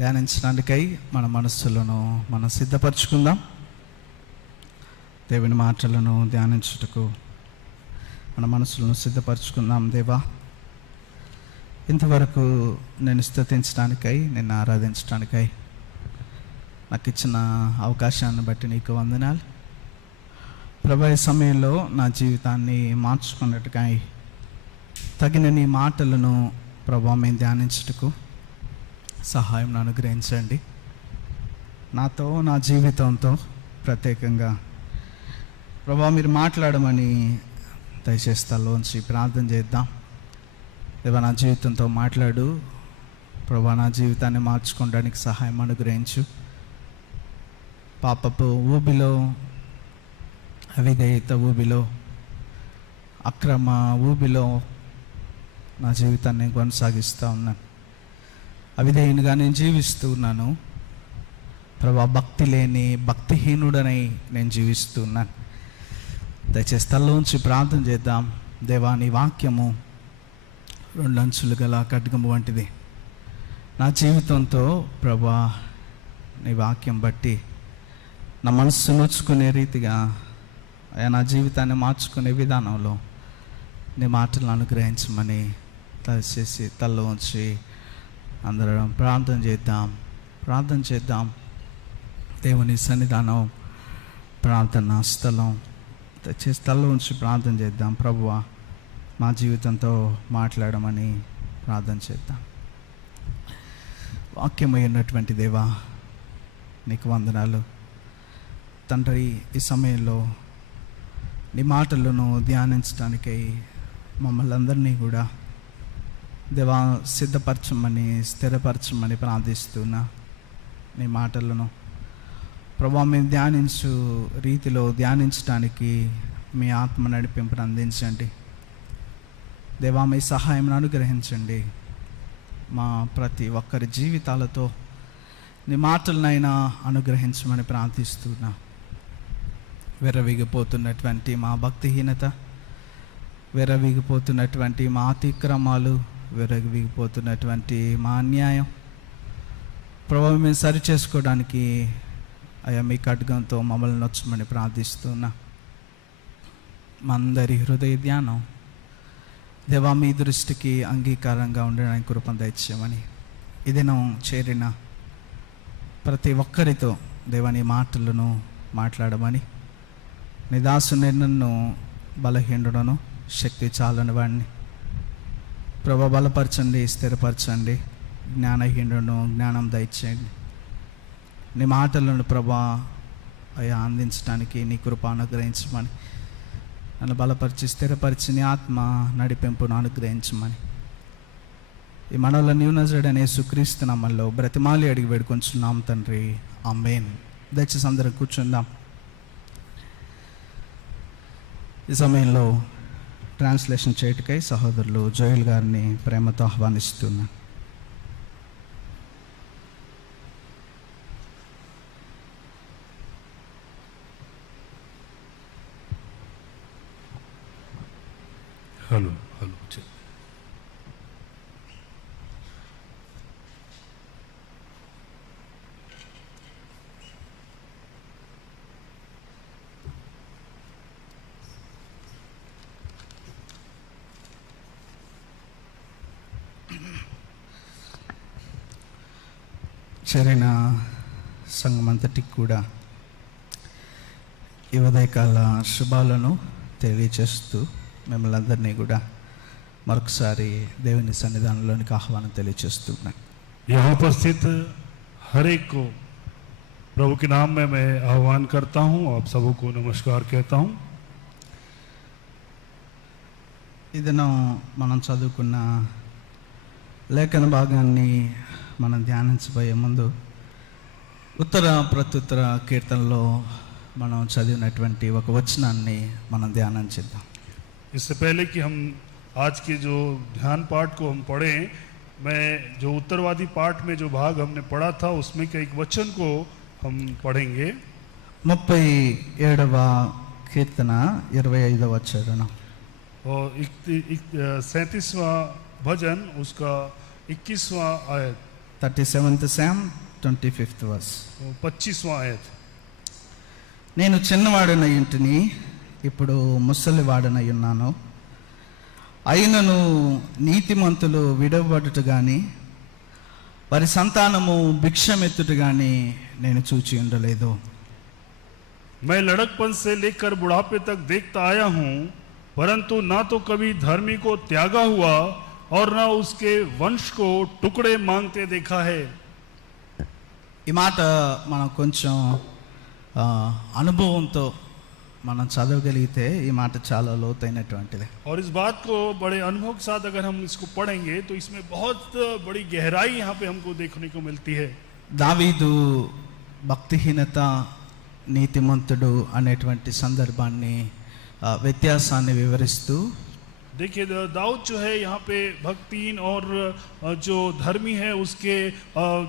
ధ్యానించడానికై మన మనస్సులను మనం సిద్ధపరచుకుందాం. దేవుని మాటలను ధ్యానించుటకు మన మనస్సులను సిద్ధపరచుకుందాం. దేవా, ఇంతవరకు నేను స్తుతించడానికై, నిన్ను ఆరాధించడానికై నాకు ఇచ్చిన అవకాశాన్ని బట్టి నీకు వందనాలు ప్రభా. ఈ సమయంలో నా జీవితాన్ని మార్చుకున్నట్టుగా తగిన నీ మాటలను ప్రభా మేము ధ్యానించుటకు సహాయం అనుగ్రహించండి. నాతో, నా జీవితంతో ప్రత్యేకంగా ప్రభా మీరు మాట్లాడమని దయచేసి తల్లోంచి ప్రార్థన చేద్దాం. దేవా, నా జీవితంతో మాట్లాడు ప్రభా. నా జీవితాన్ని మార్చుకోవడానికి సహాయం అనుగ్రహించు. పాపపు ఊబిలో, అవిధేయత ఊబిలో, అక్రమ ఊబిలో నా జీవితాన్ని కొనసాగిస్తూ ఉన్నాను. అవిధేయునిగా నేను జీవిస్తూ ఉన్నాను ప్రభా. భక్తి లేని భక్తిహీనుడనై నేను జీవిస్తూ ఉన్నాను. దయచేసి తల్లోంచి ప్రార్థన చేద్దాం. దేవా, నీ వాక్యము 2 అంచులు గల ఖడ్గము వంటిది. నా జీవితంతో ప్రభా నీ వాక్యం బట్టి నా మనస్సు నొచ్చుకునే రీతిగా నా జీవితాన్ని మార్చుకునే విధానంలో నీ మాటలను అనుగ్రహించమని దయచేసి తల్లో ఉంచి అందరం ప్రార్థన చేద్దాం. దేవుని సన్నిధానం, ప్రార్థన స్థలం, దయచేసి తల్లో ఉంచి ప్రార్థన చేద్దాం. ప్రభువా, మా జీవితంతో మాట్లాడమని ప్రార్థన చేద్దాం. వాక్యమై ఉన్నటువంటి దేవా, నీకు వందనాలు తండ్రి. ఈ సమయంలో నీ మాటలను ధ్యానించడానికై మమ్మల్ని అందరినీ కూడా దేవా సిద్ధపరచమని, స్థిరపరచమని ప్రార్థిస్తున్నా. నీ మాటలను ప్రభా మేము ధ్యానించు రీతిలో ధ్యానించడానికి మీ ఆత్మ నడిపింపును అందించండి. దేవా, మీ సహాయం అనుగ్రహించండి. మా ప్రతి ఒక్కరి జీవితాలతో నీ మాటలనైనా అనుగ్రహించమని ప్రార్థిస్తున్నా. విర్రవీగిపోతున్నటువంటి మా భక్తిహీనత, విర్రవీగిపోతున్నటువంటి మా అతిక్రమాలు, విర్రవీగిపోతున్నటువంటి మా అన్యాయం ప్రభావం మేము సరి చేసుకోవడానికి అయ్యా మీ ఖడ్గంతో మమ్మల్ని నొచ్చమని ప్రార్థిస్తున్నా. మా అందరి హృదయ ధ్యానం దేవా మీ దృష్టికి అంగీకారంగా ఉండడానికి కృపను దయచేయమని, ఈ దినం చేరిన ప్రతి ఒక్కరితో దేవా నీ మాటలను మాట్లాడమని, నీ దాసుని నన్ను బలహీనుడను, శక్తి చాలని వాడిని ప్రభా బలపరచండి, స్థిరపరచండి. జ్ఞానహీనుడను జ్ఞానం దయచేయండి. నీ మాటలను ప్రభా అయ్యా అందించడానికి నీ కృప అనుగ్రహించమని, నన్ను బలపరిచి స్థిరపరిచి నీ ఆత్మ నడిపింపును అనుగ్రహించమని ఈ మనవల న్యూనజుడనే యేసుక్రీస్తు నామములో బ్రతిమాలి అడిగి వేడుకొంచున్నాం తండ్రి, ఆమేన్. దయచేసి అందరం కూర్చుందాం. ఈ సమయంలో ట్రాన్స్లేషన్ చేయటకై సహోదరులు జోయల్ గారిని ప్రేమతో ఆహ్వానిస్తున్నా. హలో చేరిన సంఘమంతటికి కూడా ఈ ఉదయకాల శుభాలను తెలియచేస్తూ మిమ్మల్ని అందరినీ కూడా మరొకసారి దేవుని సన్నిధానంలోనికి ఆహ్వానం తెలియచేస్తున్నాను. यहाँ पर स्थित हर एक को प्रभु के नाम में मैं आह्वान करता हूँ. आप सबों को नमस्कार कहता हूँ. ఈ దినం మనం చదువుకున్న లేఖన భాగాన్ని మనం ధ్యానించబోయే ముందు ఉత్తర ప్రత్యుత్తర కీర్తనలో మనం చదివినటువంటి ఒక వచనాన్ని మనం ధ్యానం చేద్దాం. इससे पहले कि हम आज के जो ध्यान पाठ को हम पढ़ें, मैं जो उत्तरवादी पाठ में जो भाग हमने पढ़ा था उसमें के एक वचन को हम पढ़ेंगे. 37వ కీర్తన 25వ చరణం. और 37वां भजन उसका 21वां आयत. 37th Psalm 25th verse. 25वां आयत। నేను చిన్నవాడనై ఇంటిని ఇప్పుడు ముసలివాడనై ఉన్నాను, అయినను నీతిమంతులు విడవబడుట గాని వారి సంతానము భిక్షమెత్తుట గాని నేను చూచి ఉండలేదు. मैं लड़कपन से लेकर बुढ़ापे तक देखता आया हूँ, परंतु ना तो कभी धर्मी को त्यागा हुआ और ना उसके वंश को टुकड़े मांगते देखा है। ఈ మాట మనం కొంచెం అనుభవంతో మనం చదవగలిగితే ఈ మాట చాలా లోతైనటువంటిది. और इस बात को बड़े अनुभव के साथ अगर हम इसको पढ़ेंगे तो इसमें बहुत बड़ी गहराई यहाँ पे हमको देखने को मिलती है। దావీదు భక్తిహీనత నీతిమంతుడు అనేటువంటి సందర్భాన్ని వ్యత్యాసాన్ని వివరిస్తూ देखिए दाऊद जो है यहाँ पे भक्तिहीन और जो धर्मी है उसके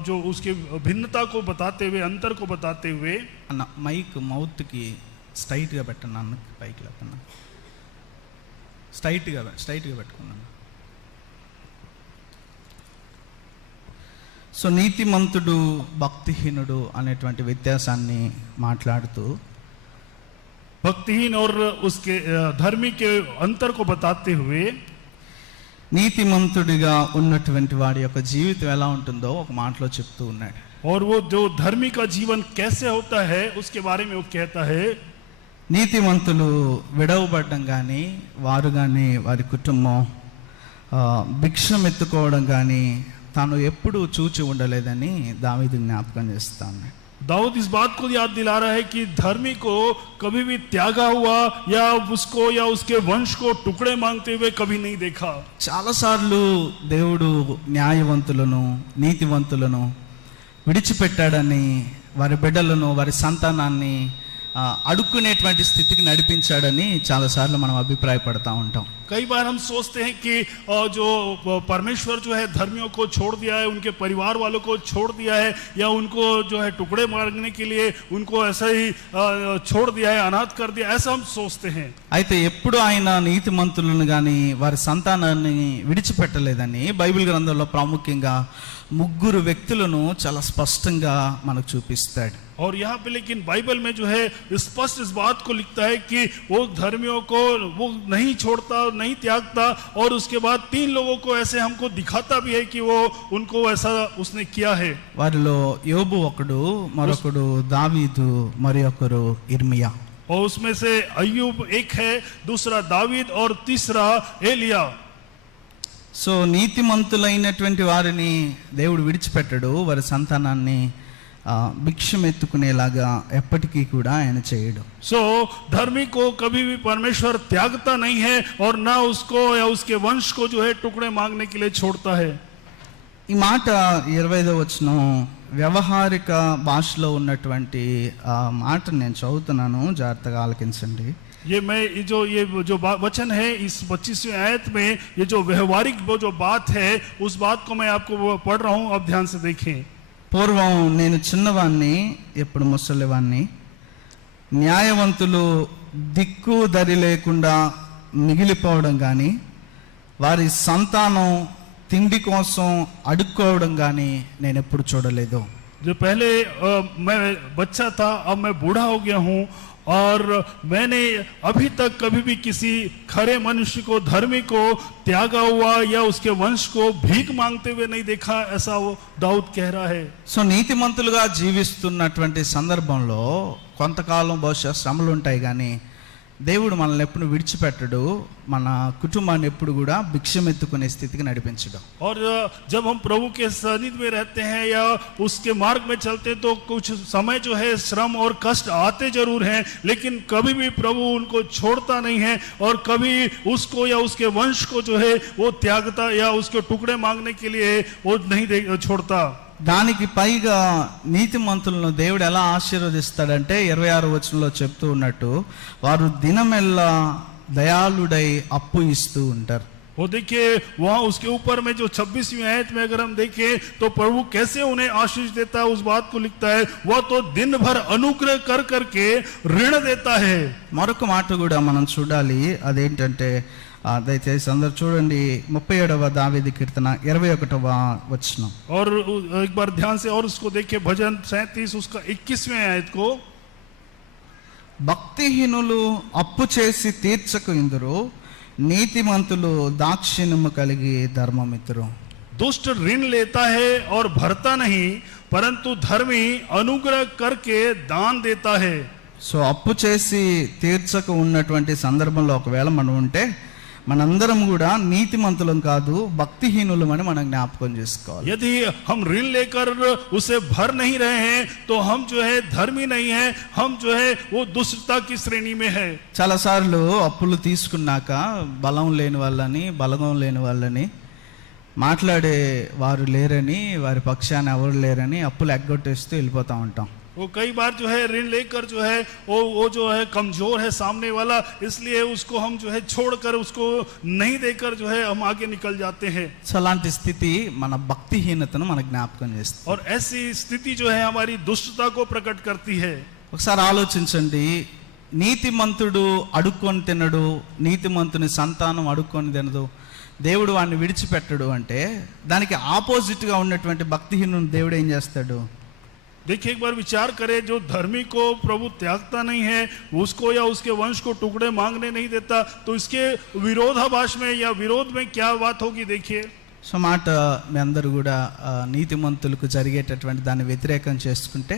जो उसके भिन्नता को बताते हुए, अंतर को बताते हुए, అన్న మైక్ మౌత్కి స్ట్రైట్గా పెట్టండి, అన్న పైకి లేపన్నా, స్ట్రైట్గా పెట్టుకున్నాను. సో నీతిమంతుడు భక్తిహీనుడు అనేటువంటి వ్యత్యాసాన్ని మాట్లాడుతూ भक्तिहीन और उसके धर्मी के अंतर को बताते हुए నీతిమంతుడిగా ఉన్నటువంటి వాడి యొక్క జీవితం ఎలా ఉంటుందో ఒక మాటలో చెప్తూ ఉన్నాడు. और वो जो धर्मी का जीवन कैसे होता है उसके बारे में वो कहता है, నీతిమంతులు విడవబడడం కానీ వారు కానీ వారి కుటుంబం భిక్షం ఎత్తుకోవడం కానీ తాను ఎప్పుడూ చూచి ఉండలేదని దావీదు జ్ఞాపకం చేస్తాను. दाऊद इस बात को याद दिला रहा है कि धर्मी को कभी भी त्यागा हुआ या उसको या उसके वंश को टुकड़े मांगते हुए कभी नहीं देखा। చాలాసార్లు దేవుడు న్యాయవంతులను నీతివంతులను విడిచిపెట్టాడని, వారి బిడ్డలను వారి సంతానాన్ని అడుక్కునేటువంటి స్థితికి నడిపించాడని చాలాసార్లు మనం అభిప్రాయపడతా ఉంటాం. कई बार हम सोचते हैं कि जो परमेश्वर जो है धर्मियों को छोड़ दिया है, उनके परिवार वालों को छोड़ दिया है, या उनको जो है टुकड़े मारने के लिए उनको ऐसा ही छोड़ दिया है, अनाथ कर दिया, ऐसा हम सोचते हैं। అయితే ఎప్పుడు ఆయన నీతిమంతులను కానీ వారి సంతానాన్ని విడిచిపెట్టలేదని బైబిల్ గ్రంథంలో ప్రాముఖ్యంగా ముగ్గురు వ్యక్తులను చాలా స్పష్టంగా మనకు చూపిస్తాడు. और यहाँ पे लेकिन बाइबल में जो है स्पष्ट इस बात को लिखता है कि वो धर्मियों को वो नहीं छोड़ता, नहीं त्यागता, और उसके बाद 3 लोगों को ऐसे हमको दिखाता भी है कि वो उनको ऐसा उसने किया है। వారిలో యోబు ఒకడు, మరొకడు దావీదు, మరి ఒకరు ఇర్మియా. और उसमें से अय्यूब एक है, दूसरा दावीद और तीसरा एलिया। సో నీతిమంతులైనటువంటి వారిని దేవుడు విడిచిపెట్టడు, వారి సంతానాన్ని భిక్షం ఎత్తుకునేలాగా ఎప్పటికీ కూడా ఆయన చేయడు. सो धर्मी को कभी भी परमेश्वर त्यागता नहीं है और ना उसको या उसके वंश को जो है टुकड़े मांगने के लिए छोड़ता है। ఈ మాట 25వ వచనం వ్యవహారిక భాషలో ఉన్నటువంటి మాట నేను చదువుతున్నాను, జాగ్రత్తగా ఆలకించండి. ये जो वचन है इस 25वीं आयत में, ये जो व्यवहारिक वो जो बात है उस बात को मैं आपको पढ़ रहा हूँ, अब ध्यान से देखें। పూర్వం నేను చిన్నవాణ్ణి ఇప్పుడు ముసలివాణ్ణి, న్యాయవంతులు దిక్కు దరి లేకుండా మిగిలిపోవడం కానీ వారి సంతానం తిండి కోసం అడుక్కోవడం కానీ నేను ఎప్పుడు చూడలేదు. जो पहले मैं बच्चा था, अब मैं बूढ़ा हो गया हूँ, और मैंने अभी तक कभी भी किसी खरे मनुष्य को, धर्मी को त्यागा हुआ या उसके वंश को भीख मांगते हुए नहीं देखा, ऐसा वो दाऊद कह रहा है। సో నీతిమంతులుగా జీవిస్తున్నటువంటి సందర్భంలో కొంతకాలం బహుశా శ్రమలు ఉంటాయి, కానీ దేవుడు మనల్ని ఎప్పుడు విడిచిపెట్టడు, మన కుటుంబాన్ని ఎప్పుడు కూడా భిక్షం ఎత్తుకునే స్థితికి నడిపించడు. और जब हम प्रभु के सानिध्य में रहते हैं या उसके मार्ग में चलते हैं तो कुछ समय जो है श्रम और कष्ट आते जरूर हैं, लेकिन कभी भी प्रभु उनको छोड़ता नहीं है और कभी उसको या उसके वंश को जो है वो त्यागता या उसके टुकड़े मांगने के लिए वो नहीं छोड़ता। దానికి పైగా నీతిమంతులను దేవుడు ఎలా ఆశీర్వదిస్తాడంటే 26వ వచనంలో చెప్తూ ఉన్నట్టు వారు దినమెల్లా దయాళుడై అప్పు ఇస్తూ ఉంటారు. वो देखिए वहाँ उसके ऊपर में जो 26वीं आयत में अगर हम देखें तो प्रभु कैसे उन्हें आशीष देता है, उस बात को लिखता है, वह तो दिन भर अनुग्रह कर करके ऋण देता है। మరొక మాట కూడా మనం చూడాలి, అదేంటంటే దయచేసి అందరు చూడండి 37వ దావీదు కీర్తన 21వ వచనం. और एक बार ध्यान से और उसको देखिए, भजन 37 उसका 21वें आयत को. భక్తిహీనులు అప్పు చేసి తీర్చకు ఇందురు, నీతిమంతులు దాక్షిణ్యము కలిగి ధర్మమిత్రురు. दुष्ट ऋण लेता है और भरता नहीं, परंतु धर्मी अनुग्रह करके दान देता है. సో అప్పు చేసి తీర్చక ఉన్నటువంటి సందర్భంలో ఒకవేళ మనం ఉంటే మనందరం కూడా నీతిమంతులం కాదు, భక్తిహీనులం అని మనం జ్ఞాపకం చేసుకోవాలి. यदि हम ऋण लेकर उसे भर नहीं रहे हैं तो हम जो है धर्मी नहीं है, हम जो है वो दुष्टता की श्रेणी में है. చాలాసార్లు అప్పులు తీసుకున్నాక బలం లేని వాళ్ళని, బలగం లేని వాళ్ళని, మాట్లాడే వారు లేరని, వారి పక్షాన ఎవరు లేరని అప్పులు ఎగ్గొట్టేస్తూ వెళ్ళిపోతూ ఉంటాం. वो कई बार जो है ऋण लेकर जो है वो जो है कमजोर है सामने वाला, इसलिए उसको हम जो है छोड़कर उसको नहीं देकर जो है हम आगे निकल जाते हैं. సో అలాంటి స్థితి మన భక్తిహీనతను మన జ్ఞాపకం చేస్తుంది. और ऐसी स्थिति जो है हमारी दुष्टता को प्रकट करती है. ఒకసారి ఆలోచించండి, నీతిమంతుడు అడుక్కొని తినడు, నీతిమంతుని సంతానం అడుక్కొని తినదు, దేవుడు వాడిని విడిచిపెట్టడు అంటే దానికి ఆపోజిట్గా ఉన్నటువంటి భక్తిహీనుని దేవుడు ఏం చేస్తాడు? देखिए, एक बार विचार करें, जो धर्मी को प्रभु त्यागता नहीं है, उसको या उसके वंश को टुकड़े मांगने नहीं देता, तो इसके विरोधाभास में या विरोध में क्या बात होगी. देखिए, సో మాట మీ అందరూ కూడా నీతిమంతులకు జరిగేటటువంటి దాన్ని వ్యతిరేకం చేసుకుంటే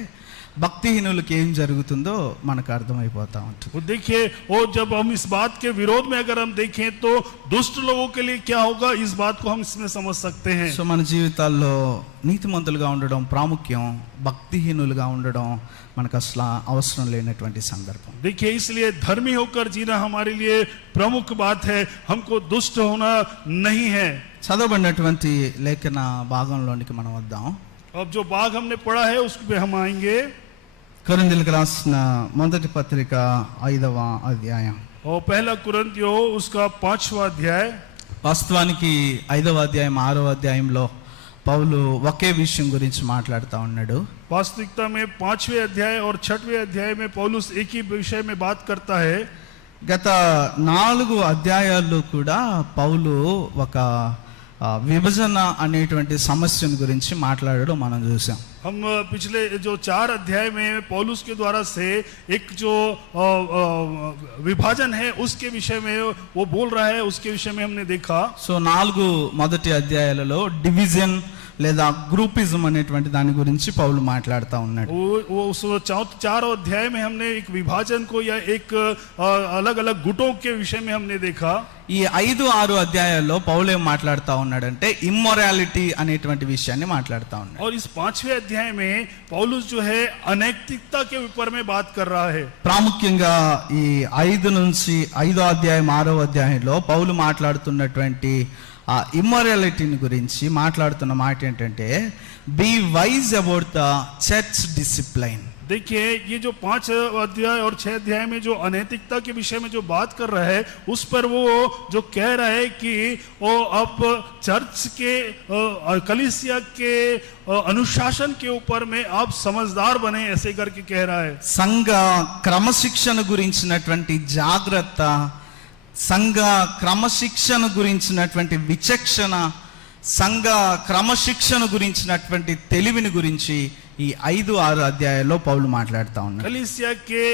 భక్తిహీనులకు ఏం జరుగుతుందో మనకు అర్థమైపోతా ఉంటుంది. वो देखिए, और जब हम इस बात के विरोध में अगर हम देखें तो दुष्ट लोगों के लिए क्या होगा, इस बात को हम इसमें समझ सकते हैं. సో మన జీవితాల్లో నీతిమంతులుగా ఉండడం ప్రాముఖ్యం, భక్తిహీనులుగా ఉండడం మనకు అసలు అవసరం లేనటువంటి సందర్భం. देखिए, इसलिए धर्मी होकर जीना हमारे लिए प्रमुख बात है, हमको दुष्ट होना नहीं है. చదవబడినటువంటి లేఖన భాగంలోనికి మనం వద్దాం. अब जो भाग हमने पढ़ा है उस पे हम आएंगे. కొరింథీయులకు రాసిన మొదటి పత్రిక 5వ అధ్యాయం. और पहला कुरिन्थियो उसका 5वां अध्याय. వాస్తవానికి 5వ అధ్యాయం 6వ అధ్యాయంలో పౌలు ఒకే విషయం గురించి మాట్లాడుతూ ఉన్నాడు. वास्तविकता में 5वें अध्याय और 6वें अध्याय में पौलुस एक ही विषय में बात करता है. గత 4 అధ్యాయాల్లో కూడా పౌలు ఒక విభజన అనేటువంటి సమస్యను గురించి మాట్లాడడం మనం చూసాం. हम पिछले जो 4 अध्याय में पौलुस के द्वारा से एक जो विभाजन है उसके विषय में वो बोल रहा है, उसके विषय में हमने देखा. సో 4 మొదటి అధ్యాయాలలో డివిజన్ లేదా గ్రూపిజం అనేటువంటి దాని గురించి పౌలు మాట్లాడుతూ ఉన్నాడు. वो उस 4 अध्याय में हमने एक विभाजन को या एक अलग अलग गुटों के विषय में हमने देखा. ఈ 5-6 అధ్యాయాల్లో పౌలు ఏం మాట్లాడుతూ ఉన్నాడంటే ఇమ్మొరాలిటీ అనేటువంటి విషయాన్ని మాట్లాడుతూ ఉన్నాడు. और इस 5वें अध्याय में पौलुस जो है अनैतिकता के ऊपर में बात कर रहा है. ప్రాముఖ్యంగా ఈ 5 నుంచి 5వ అధ్యాయం 6వ అధ్యాయంలో పౌలు మాట్లాడుతున్నటువంటి ఆ ఇమ్మొరాలిటీని గురించి మాట్లాడుతున్న మాట ఏంటంటే be wise about the church discipline. देखिए, ये जो 5 अध्याय और 6 अध्याय में जो अनैतिकता के विषय में जो बात कर रहा है उस पर वो जो कह रहा है कि वो अब चर्च के कलीसिया के अनुशासन के ऊपर में आप समझदार बने, ऐसे करके कह रहा है. సంఘ క్రమశిక్షణ గురించినటువంటి జాగ్రత్త, సంఘ క్రమశిక్షణ గురించినటువంటి విచక్షణ, సంఘ క్రమశిక్షణ గురించినటువంటి తెలివిని గురించి ఈ 5-6 అధ్యాయాల్లో పౌలు మాట్లాడుతూ ఉన్నాడు. कलीसिया के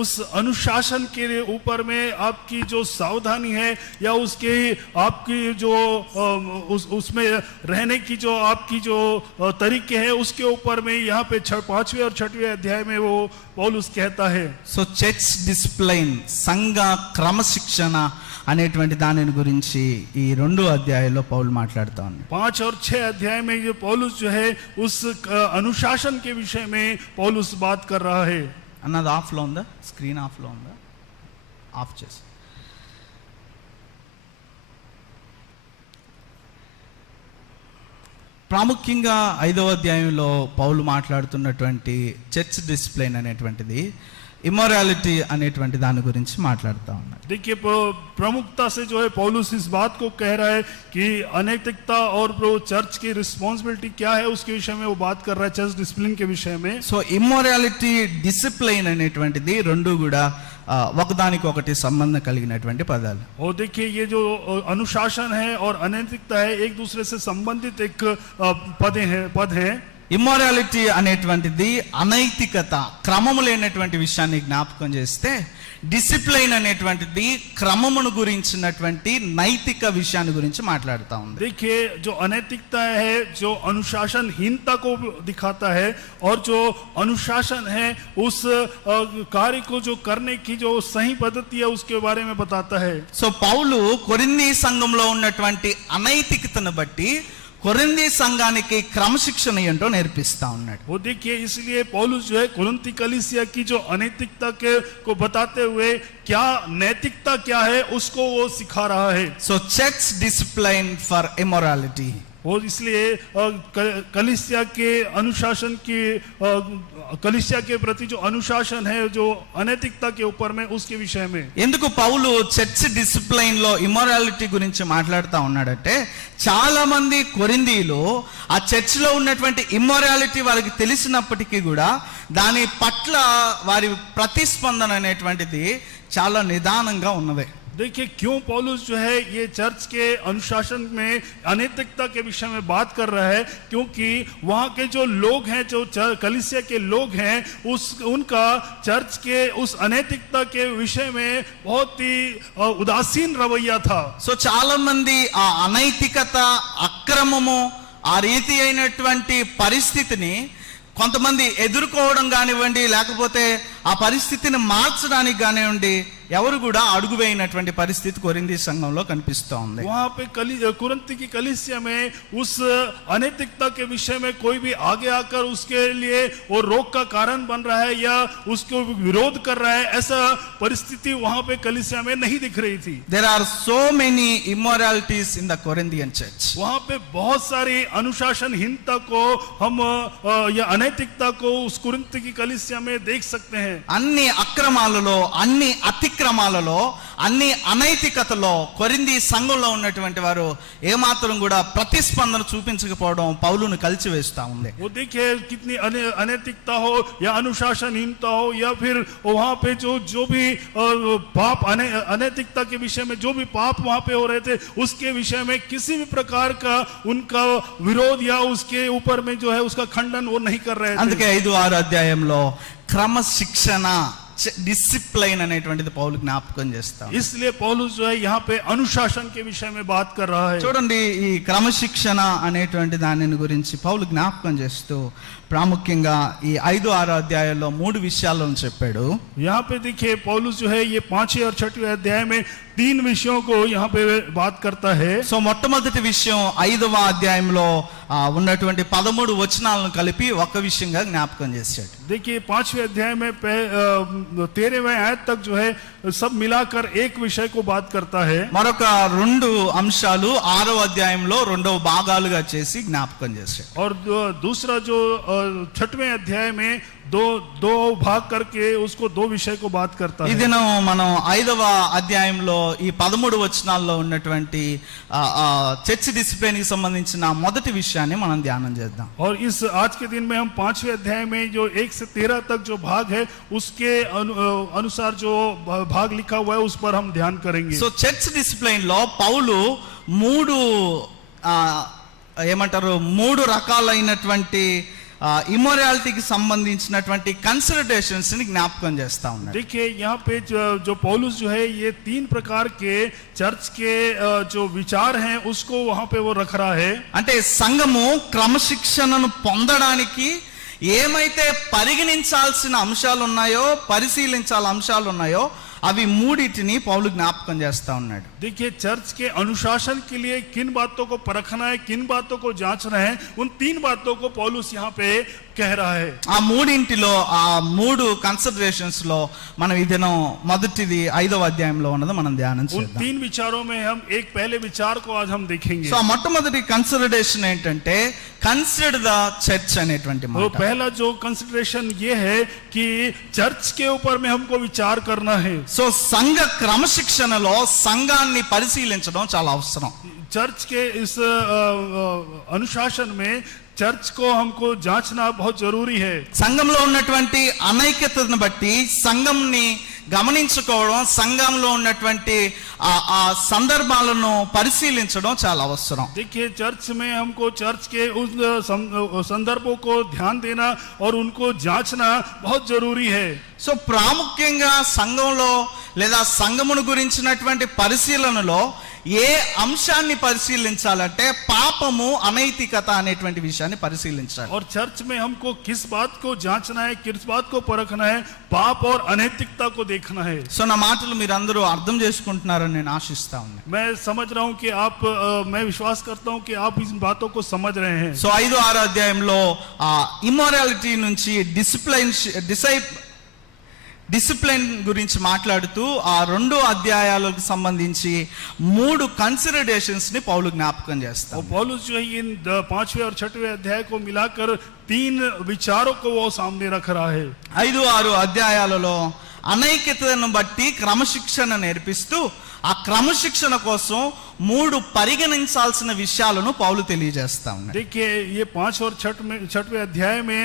उस अनुशासन के ऊपर में आपकी जो सावधानी है या उसके आपकी जो उसमें रहने की जो आपकी जो तरीके हैं उसके ऊपर में यहाँ पे 5वें और 6वें अध्याय में वो पौलुस कहता है. సో చర్చ్ డిసిప్లైన్, సంఘ క్రమశిక్షణ అనేటువంటి దానిని గురించి ఈ 2 అధ్యాయాల్లో పౌలు మాట్లాడుతూ ఉన్నాడు. 5 और 6 अध्याय में ये पौलुस जो है उस अनुशासन के विषय में पौलुस बात कर रहा है. అన్నది ఆఫ్లో ఉందా? స్క్రీన్ ఆఫ్లో ఉందా? ఆఫ్ చేసి. ప్రాముఖ్యంగా 5వ అధ్యాయంలో పౌలు మాట్లాడుతున్నటువంటి చర్చ్ డిసిప్లైన్ అనేటువంటిది ఇమ్మొరాలిటీ అనేటువంటి దాని గురించి మాట్లాడుతూ ఉన్నాడు. देखिए, प्रमुखता से जो है पौलुस इस बात को कह रहा है कि अनैतिकता और चर्च की रिस्पॉन्सिबिलिटी क्या है उसके विषय में वो बात कर रहा है, चर्च डिसिप्लिन के विषय में. సో ఇమ్మొరాలిటీ, డిసిప్లైన్ అనేటువంటిది 2 కూడా ఒకదానికొకటి సంబంధం కలిగినటువంటి పదాలు. और देखिए ये जो अनुशासन है और अनैतिकता है एक दूसरे से संबंधित एक पद हैं. ఇమ్మోరాలిటీ అనేటువంటిది అనైతికత, క్రమము లేనటువంటి విషయాన్ని జ్ఞాపకం చేస్తే, డిసిప్లైన్ అనేటువంటిది క్రమమును గురించినటువంటి నైతిక విషయాన్ని గురించి మాట్లాడుతూ ఉంది. देखिए जो अनैतिकता है जो अनुशासनहीनता को दिखाता है और जो अनुशासन है उस कार्य को जो करने की जो सही पद्धति है उसके बारे में बताता है. సో పౌలు కొరింథీ సంఘంలో ఉన్నటువంటి అనైతికతను బట్టి కొరింథీ సంఘానికి క్రమశిక్షణ ఏంటో నేర్పిస్తా ఉన్నాడు. वो देखिए इसलिए पौलुस जो है कुरिन्थी कलीसिया की जो अनैतिकता के को बताते हुए क्या नैतिकता क्या है उसको वो सिखा रहा है. So church discipline for immorality. और इसलिए कलीसिया के अनुशासन की कलीसिया के प्रति जो अनुशासन है जो अनैतिकता के ऊपर में उसके विषय में ఎందుకు పౌలు చర్చ్ డిసిప్లైన్ లో ఇమ్మోరాలిటీ గురించి మాట్లాడుతూ ఉన్నాడంటే, చాలా మంది కొరింథీలో ఆ చర్చ్ లో ఉన్నటువంటి ఇమ్మోరాలిటీ వారికి తెలిసినప్పటికీ కూడా దాని పట్ల వారి ప్రతిస్పందన అనేటువంటిది చాలా నిదానంగా ఉన్నది. देखिए क्यों पौलुस जो है ये चर्च के अनुशासन में अनैतिकता के विषय में बात कर रहा है, क्योंकि वहाँ के जो लोग हैं जो कलीसिया के लोग हैं उनका चर्च के उस अनैतिकता के विषय में बहुत ही उदासीन रवैया था. సో చాలా మంది ఆ అనైతికత, అక్రమము, ఆ రీతి అయినటువంటి పరిస్థితిని కొంతమంది ఎదుర్కోవడం కానివ్వండి, లేకపోతే ఆ పరిస్థితిని మార్చడానికి కానివ్వండి, ఎవరు కూడా అడుగు వేయనటువంటి పరిస్థితి కొరింథీ సంఘంలో కనిపిస్తూ ఉంది. वहाँ पे कुरिन्थी की कलीसिया में उस अनैतिकता के विषय में कोई भी आगे आकर उसके लिए वो रोक का कारण बन रहा है या उसको विरोध कर रहा है, ऐसा परिस्थिति वहाँ पे कलीसिया में नहीं दिख रही थी. There are so many immoralities in the Corinthian church. वहाँ पे बहुत सारी अनुशासनहीनता को हम या अनैतिकता को उस कुरिन्थी की कलीसिया में देख सकते हैं. అన్ని అక్రమాలలో, అన్ని అతిక్రమాలలో, అన్ని అనైతికతలో కొరింథీ సంఘంలో ఉన్నటువంటి వారు ఏమాత్రం కూడా ప్రతిస్పందన చూపించకపోవడం పౌలును కలిచివేస్తా ఉంది. वो देखिए कितनी अनैतिकता हो या अनुशासनहीनता हो या फिर वहाँ पे जो भी पाप अनैतिकता के विषय में जो भी पाप वहाँ पे हो रहे थे उसके विषय में किसी भी प्रकार का उनका विरोध या उसके ऊपर में जो है उसका खंडन वो नहीं कर रहे थे. అందుకే 5-6 అధ్యాయంలో క్రమశిక్షణ, డిసిప్లైన్ అనేటువంటిది పౌలు జ్ఞాపకం చేస్తాం. इसलिए पौलुस जो है यहाँ पे अनुशासन के विषय में बात कर रहा है. చూడండి, ఈ క్రమశిక్షణ అనేటువంటి దానిని గురించి పౌలు జ్ఞాపకం చేస్తూ ప్రాముఖ్యంగా ఈ 5-6 అధ్యాయాల్లో 3 విషయాలను చెప్పాడు. यहाँ पे देखिए पौलुस जो है ये 5वें और 6वें अध्याय में 3 विषयों को यहाँ पे बात करता है. సో మొట్టమొదటి విషయం 5వ అధ్యాయంలో ఉన్నటువంటి 13 వచనాలను కలిపి ఒక విషయంగా జ్ఞాపకం చేశాడు. देखिए 5वें अध्याय में 13वें आयत तक जो है सब मिलाकर एक विषय को बात करता है. మరొక 2 అంశాలు 6వ అధ్యాయంలో 2వ భాగాలుగా చేసి జ్ఞాపకం చేశాడు. और दूसरा जो 6वें अध्याय में दो भाग करके उसको 2 विषय को बात करता है. ఈ దినం మనం 5వ అధ్యాయంలో ఈ 13 వచనాల్లో ఉన్నటువంటి చర్చ్ డిసిప్లిన్ కి సంబంధించిన మొదటి విషయాన్ని మనం ధ్యానం చేద్దాం. और इस आज के दिन में हम 5वें अध्याय में जो 1 से 13 तक जो भाग है उसके अनुसार जो भाग लिखा हुआ है उस पर हम ध्यान करेंगे. సో చర్చ్ డిసిప్లిన్ లో పౌలు 3 రకాలైనటువంటి ఇమ్మోరాలిటీకి సంబంధించినటువంటి కన్సిడరేషన్స్ ని జ్ఞాపకం చేస్తా ఉన్నాడు. देखिए यहाँ पे जो पौलुस जो है ये 3 प्रकार के चर्च के जो विचार हैं उसको वहाँ पे वो रख रहा है. అంటే సంఘము క్రమశిక్షణను పొందడానికి ఏమైతే పరిగణించాల్సిన అంశాలు ఉన్నాయో, పరిశీలించాల అంశాలు ఉన్నాయో అవి 3టిని పౌలు జ్ఞాపకం చేస్తా ఉన్నాడు. देखिए चर्च के अनुशासन के लिए किन बातों को परखना है, किन बातों को जांचना है, उन 3 बातों को पौलुस यहाँ पे कह रहा है. ఆ 3టిలో ఆ 3 కన్సిడరేషన్స్ లో మనం ఈ దినం మొదటిది 5వ అధ్యాయంలో ఉన్నది మనం ధ్యానం उन చేద్దాం. 3 विचारों में हम एक पहले विचार को आज हम देखेंगे. సో మొట్టమొదటి కన్సిడరేషన్ ఏంటంటే కన్సిడర్ ద చర్చ్ అనేటువంటి वो మాట. पहला जो कंसिडरेशन ये है कि चर्च के ऊपर में हमको विचार करना है. సో సంఘ క్రమశిక్షణలో సంఘాన్ని పరిశీలించడం చాలా అవసరం. चर्च के इस अनुशासन में चर्च को हमको जांचना बहुत जरूरी है। సంఘంలో ఉన్నటువంటి అనైక్యతను బట్టి సంఘంని గమనించుకోవడం, సంఘంలో ఉన్నటువంటి ఆ సందర్భాలను పరిశీలించడం చాలా అవసరం. देखिए, चर्च में हमको चर्च के उस संदर्भों को ध्यान देना और उनको जांचना बहुत जरूरी है। సో ప్రాముఖ్యంగా సంఘంలో లేదా సంఘమును గురించినటువంటి పరిశీలనలో ఏ అంశాన్ని పరిశీలించాలంటే పాపము, అనైతికత అనేటువంటి విషయాన్ని పరిశీలించాలి. और चर्च में हमको किस बात को जांचना है, किस बात को परखना है, पाप और अनैतिकता को देखना है। సో నా మాటలు మీరు అందరూ అర్థం చేసుకుంటున్నారని నేను ఆశిస్తా ఉన్నాను. मैं समझ रहा हूँ कि आप मैं विश्वास करता हूँ कि आप इन बातों को समझ रहे हैं। సో 5-6 అధ్యాయంలో ఇమ్మోరాలిటీ నుంచి డిసిప్లిన్ గురించి మాట్లాడుతూ ఆ 2 అధ్యాయాలకు సంబంధించి 3 కన్సిడరేషన్స్ ని పౌలు జ్ఞాపకం చేస్తారు. और पौलुस जो है इन 5वें और 6वें अध्याय को मिलाकर 3 विचारों को वो सामने रख रहा है। 5-6 అధ్యాయాలలో అనైక్యతను బట్టి క్రమశిక్షణ నేర్పిస్తూ ఆ క్రమశిక్షణ కోసం 3 పరిగణించాల్సిన విషయాలను పౌలు తెలియజేస్తా ఉన్నాడు. देखिए, ये 5 और 6वें अध्याय में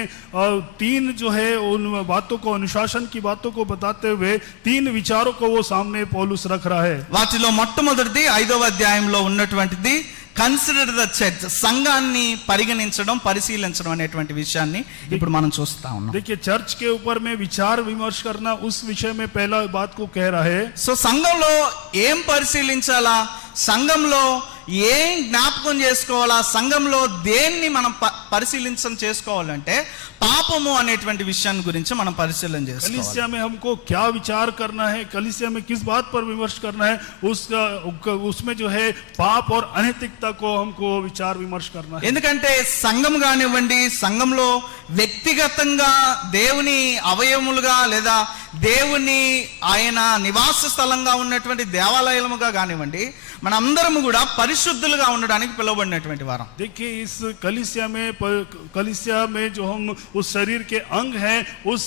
3 जो है उन बातों को, अनुशासन की बातों को बताते हुए 3 विचारों को वो सामने पौलुस रख रहा है। వాటిలో మొట్టమొదటిది 5వ అధ్యాయంలో ఉన్నటువంటిది కన్సిడర్ ద చర్చ్, సంఘాన్ని పరిగణించడం, పరిశీలించడం అనేటువంటి విషయాన్ని ఇప్పుడు మనం చూస్తా ఉన్నాం. देखिए, चर्च के ऊपर में विचार विमर्श करना, उस विषय में पहला बात को कह रहा है। సో సంఘంలో ఏం పరిశీలించాలా, సంఘంలో ఏం జ్ఞాపకం చేసుకోవాలా, సంఘంలో దేన్ని మనం చేసుకోవాలంటే పాపము అనేటువంటి విషయాన్ని గురించి మనం పరిశీలన చేసుకోవాలి. कलीसिया में हमको क्या विचार करना है, कलीसिया में किस बात पर विमर्श करना है, उसमें जो है पाप और अनैतिकता को हमको विचार विमर्श करना है। ఎందుకంటే సంఘం కానివ్వండి, సంఘంలో వ్యక్తిగతంగా దేవుని అవయవములుగా లేదా దేవుని ఆయన నివాస స్థలంగా ఉన్నటువంటి దేవాలయముగా కానివ్వండి, మనందరము కూడా పరిశుద్ధులుగా ఉండడానికి పిలువబడినటువంటి వారం. देखिए, इस कलीसिया में जो हम उस शरीर के अंग हैं, उस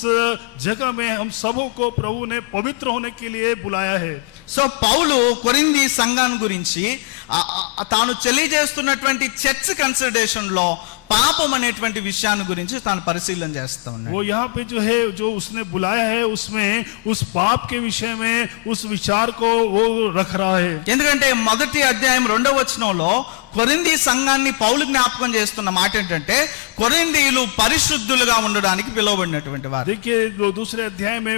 जगह में हम सबों को प्रभु ने पवित्र होने के लिए बुलाया है। సో పౌలు కొరింథీ సంఘాన్ని గురించి తాను తెలియజేస్తున్నటువంటి చర్చ్ కన్సిడరేషన్ లో పాపం అనేటువంటి విషయాన్ని గురించి తాను పరిశీలన చేస్తా ఉన్నాడు. वो यहाँ पे जो है, जो उसने बुलाया है, उसमें उस पाप के विषय में उस विचार को वो रख रहा है। ఎందుకంటే మొదటి అధ్యాయం 2వ వచనంలో కొరింథీ సంఘాన్ని పౌలు జ్ఞాపకం చేస్తున్న మాట ఏంటంటే కొరింథీయులు పరిశుద్ధులుగా ఉండడానికి పిలువబడినటువంటి వారు. देखिए, दूसरे अध्याय में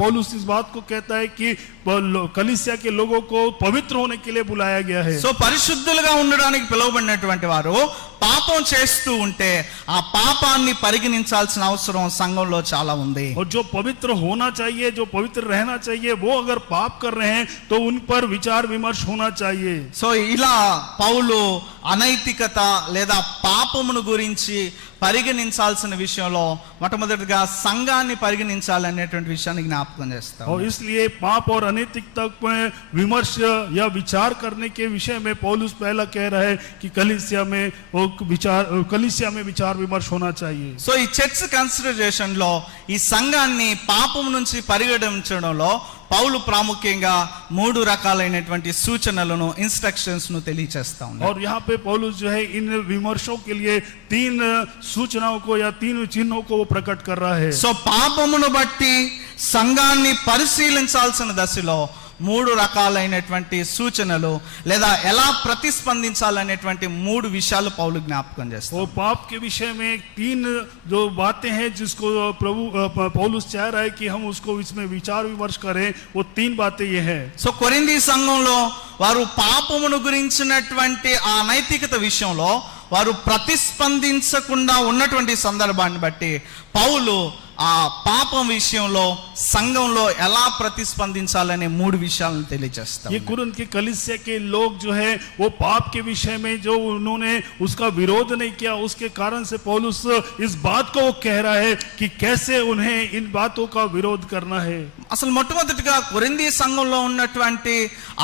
पौलुस इस बात को कहता है कि कलीसिया के लोगों को पवित्र होने के लिए बुलाया गया है। సో పరిశుద్ధులుగా ఉండడానికి పిలువబడినటువంటి వారు పాపం చేస్తూ ఉంటే ఆ పాపాన్ని పరిగణించాల్సిన అవసరం సంఘంలో చాలా ఉంది. और जो पवित्र होना चाहिए, जो पवित्र रहना चाहिए, वो अगर पाप कर रहे हैं तो उन पर विचार विमर्श होना चाहिए। సో ఇలా పౌలు అనైతికత లేదా పాపమును గురించి పరిగణించాల్సిన విషయంలో మొట్టమొదటిగా సంఘాన్ని పరిగణించాలనేటువంటి విషయాన్ని జ్ఞాపకం చేస్తాం. और इसलिए पाप और अनैतिकता में विमर्श या विचार करने के विषय में पौलुस पहला कह रहा है कि कलीसिया में विचार विमर्श होना चाहिए। సో ఈ చర్చ్ కన్సిడరేషన్ లో ఈ సంఘాన్ని పాపం నుంచి పరిగణించడంలో పౌలు ప్రాముఖ్యంగా 3 రకాలైనటువంటి సూచనలను, ఇన్స్ట్రక్షన్స్ ను తెలియజేస్తా ఉన్నాడు. और यहाँ पे पौलुस जो है इन विमर्शों के लिए 3 सूचनाओं को या 3 चिन्हों को वो प्रकट कर रहा है। సో పాపమును బట్టి సంఘాన్ని పరిశీలించాల్సిన దశలో 3 రకాలైనటువంటి సూచనలు లేదా ఎలా ప్రతిస్పందించాలనేటువంటి 3 విషయాలు పౌలు జ్ఞాపకం చేస్తారు. वो पाप के विषय में 3 जो बातें हैं जिसको पौलुस चाह रहा है कि हम उसको इसमें विचार विमर्श करें, वो 3 बातें ये हैं। సో కొరింథీ సంఘంలో వారు పాపమును గురించినటువంటి ఆ నైతికత విషయంలో వారు ప్రతిస్పందించకుండా ఉన్నటువంటి సందర్భాన్ని బట్టి పౌలు ఆ పాపం విషయంలో సంఘంలో ఎలా ప్రతిస్పందించాలనే 3 విషయాలను తెలియజేస్తారు. ये कुरिन्थ के कलीसिया के लोग जो है वो पाप के विषय में जो उन्होंने उसका विरोध नहीं किया, उसके कारण से पौलुस इस बात को वो कह रहा है कि कैसे उन्हें इन बातों का विरोध करना है। అసలు మొట్టమొదటిగా కొరింథీ సంఘంలో ఉన్నటువంటి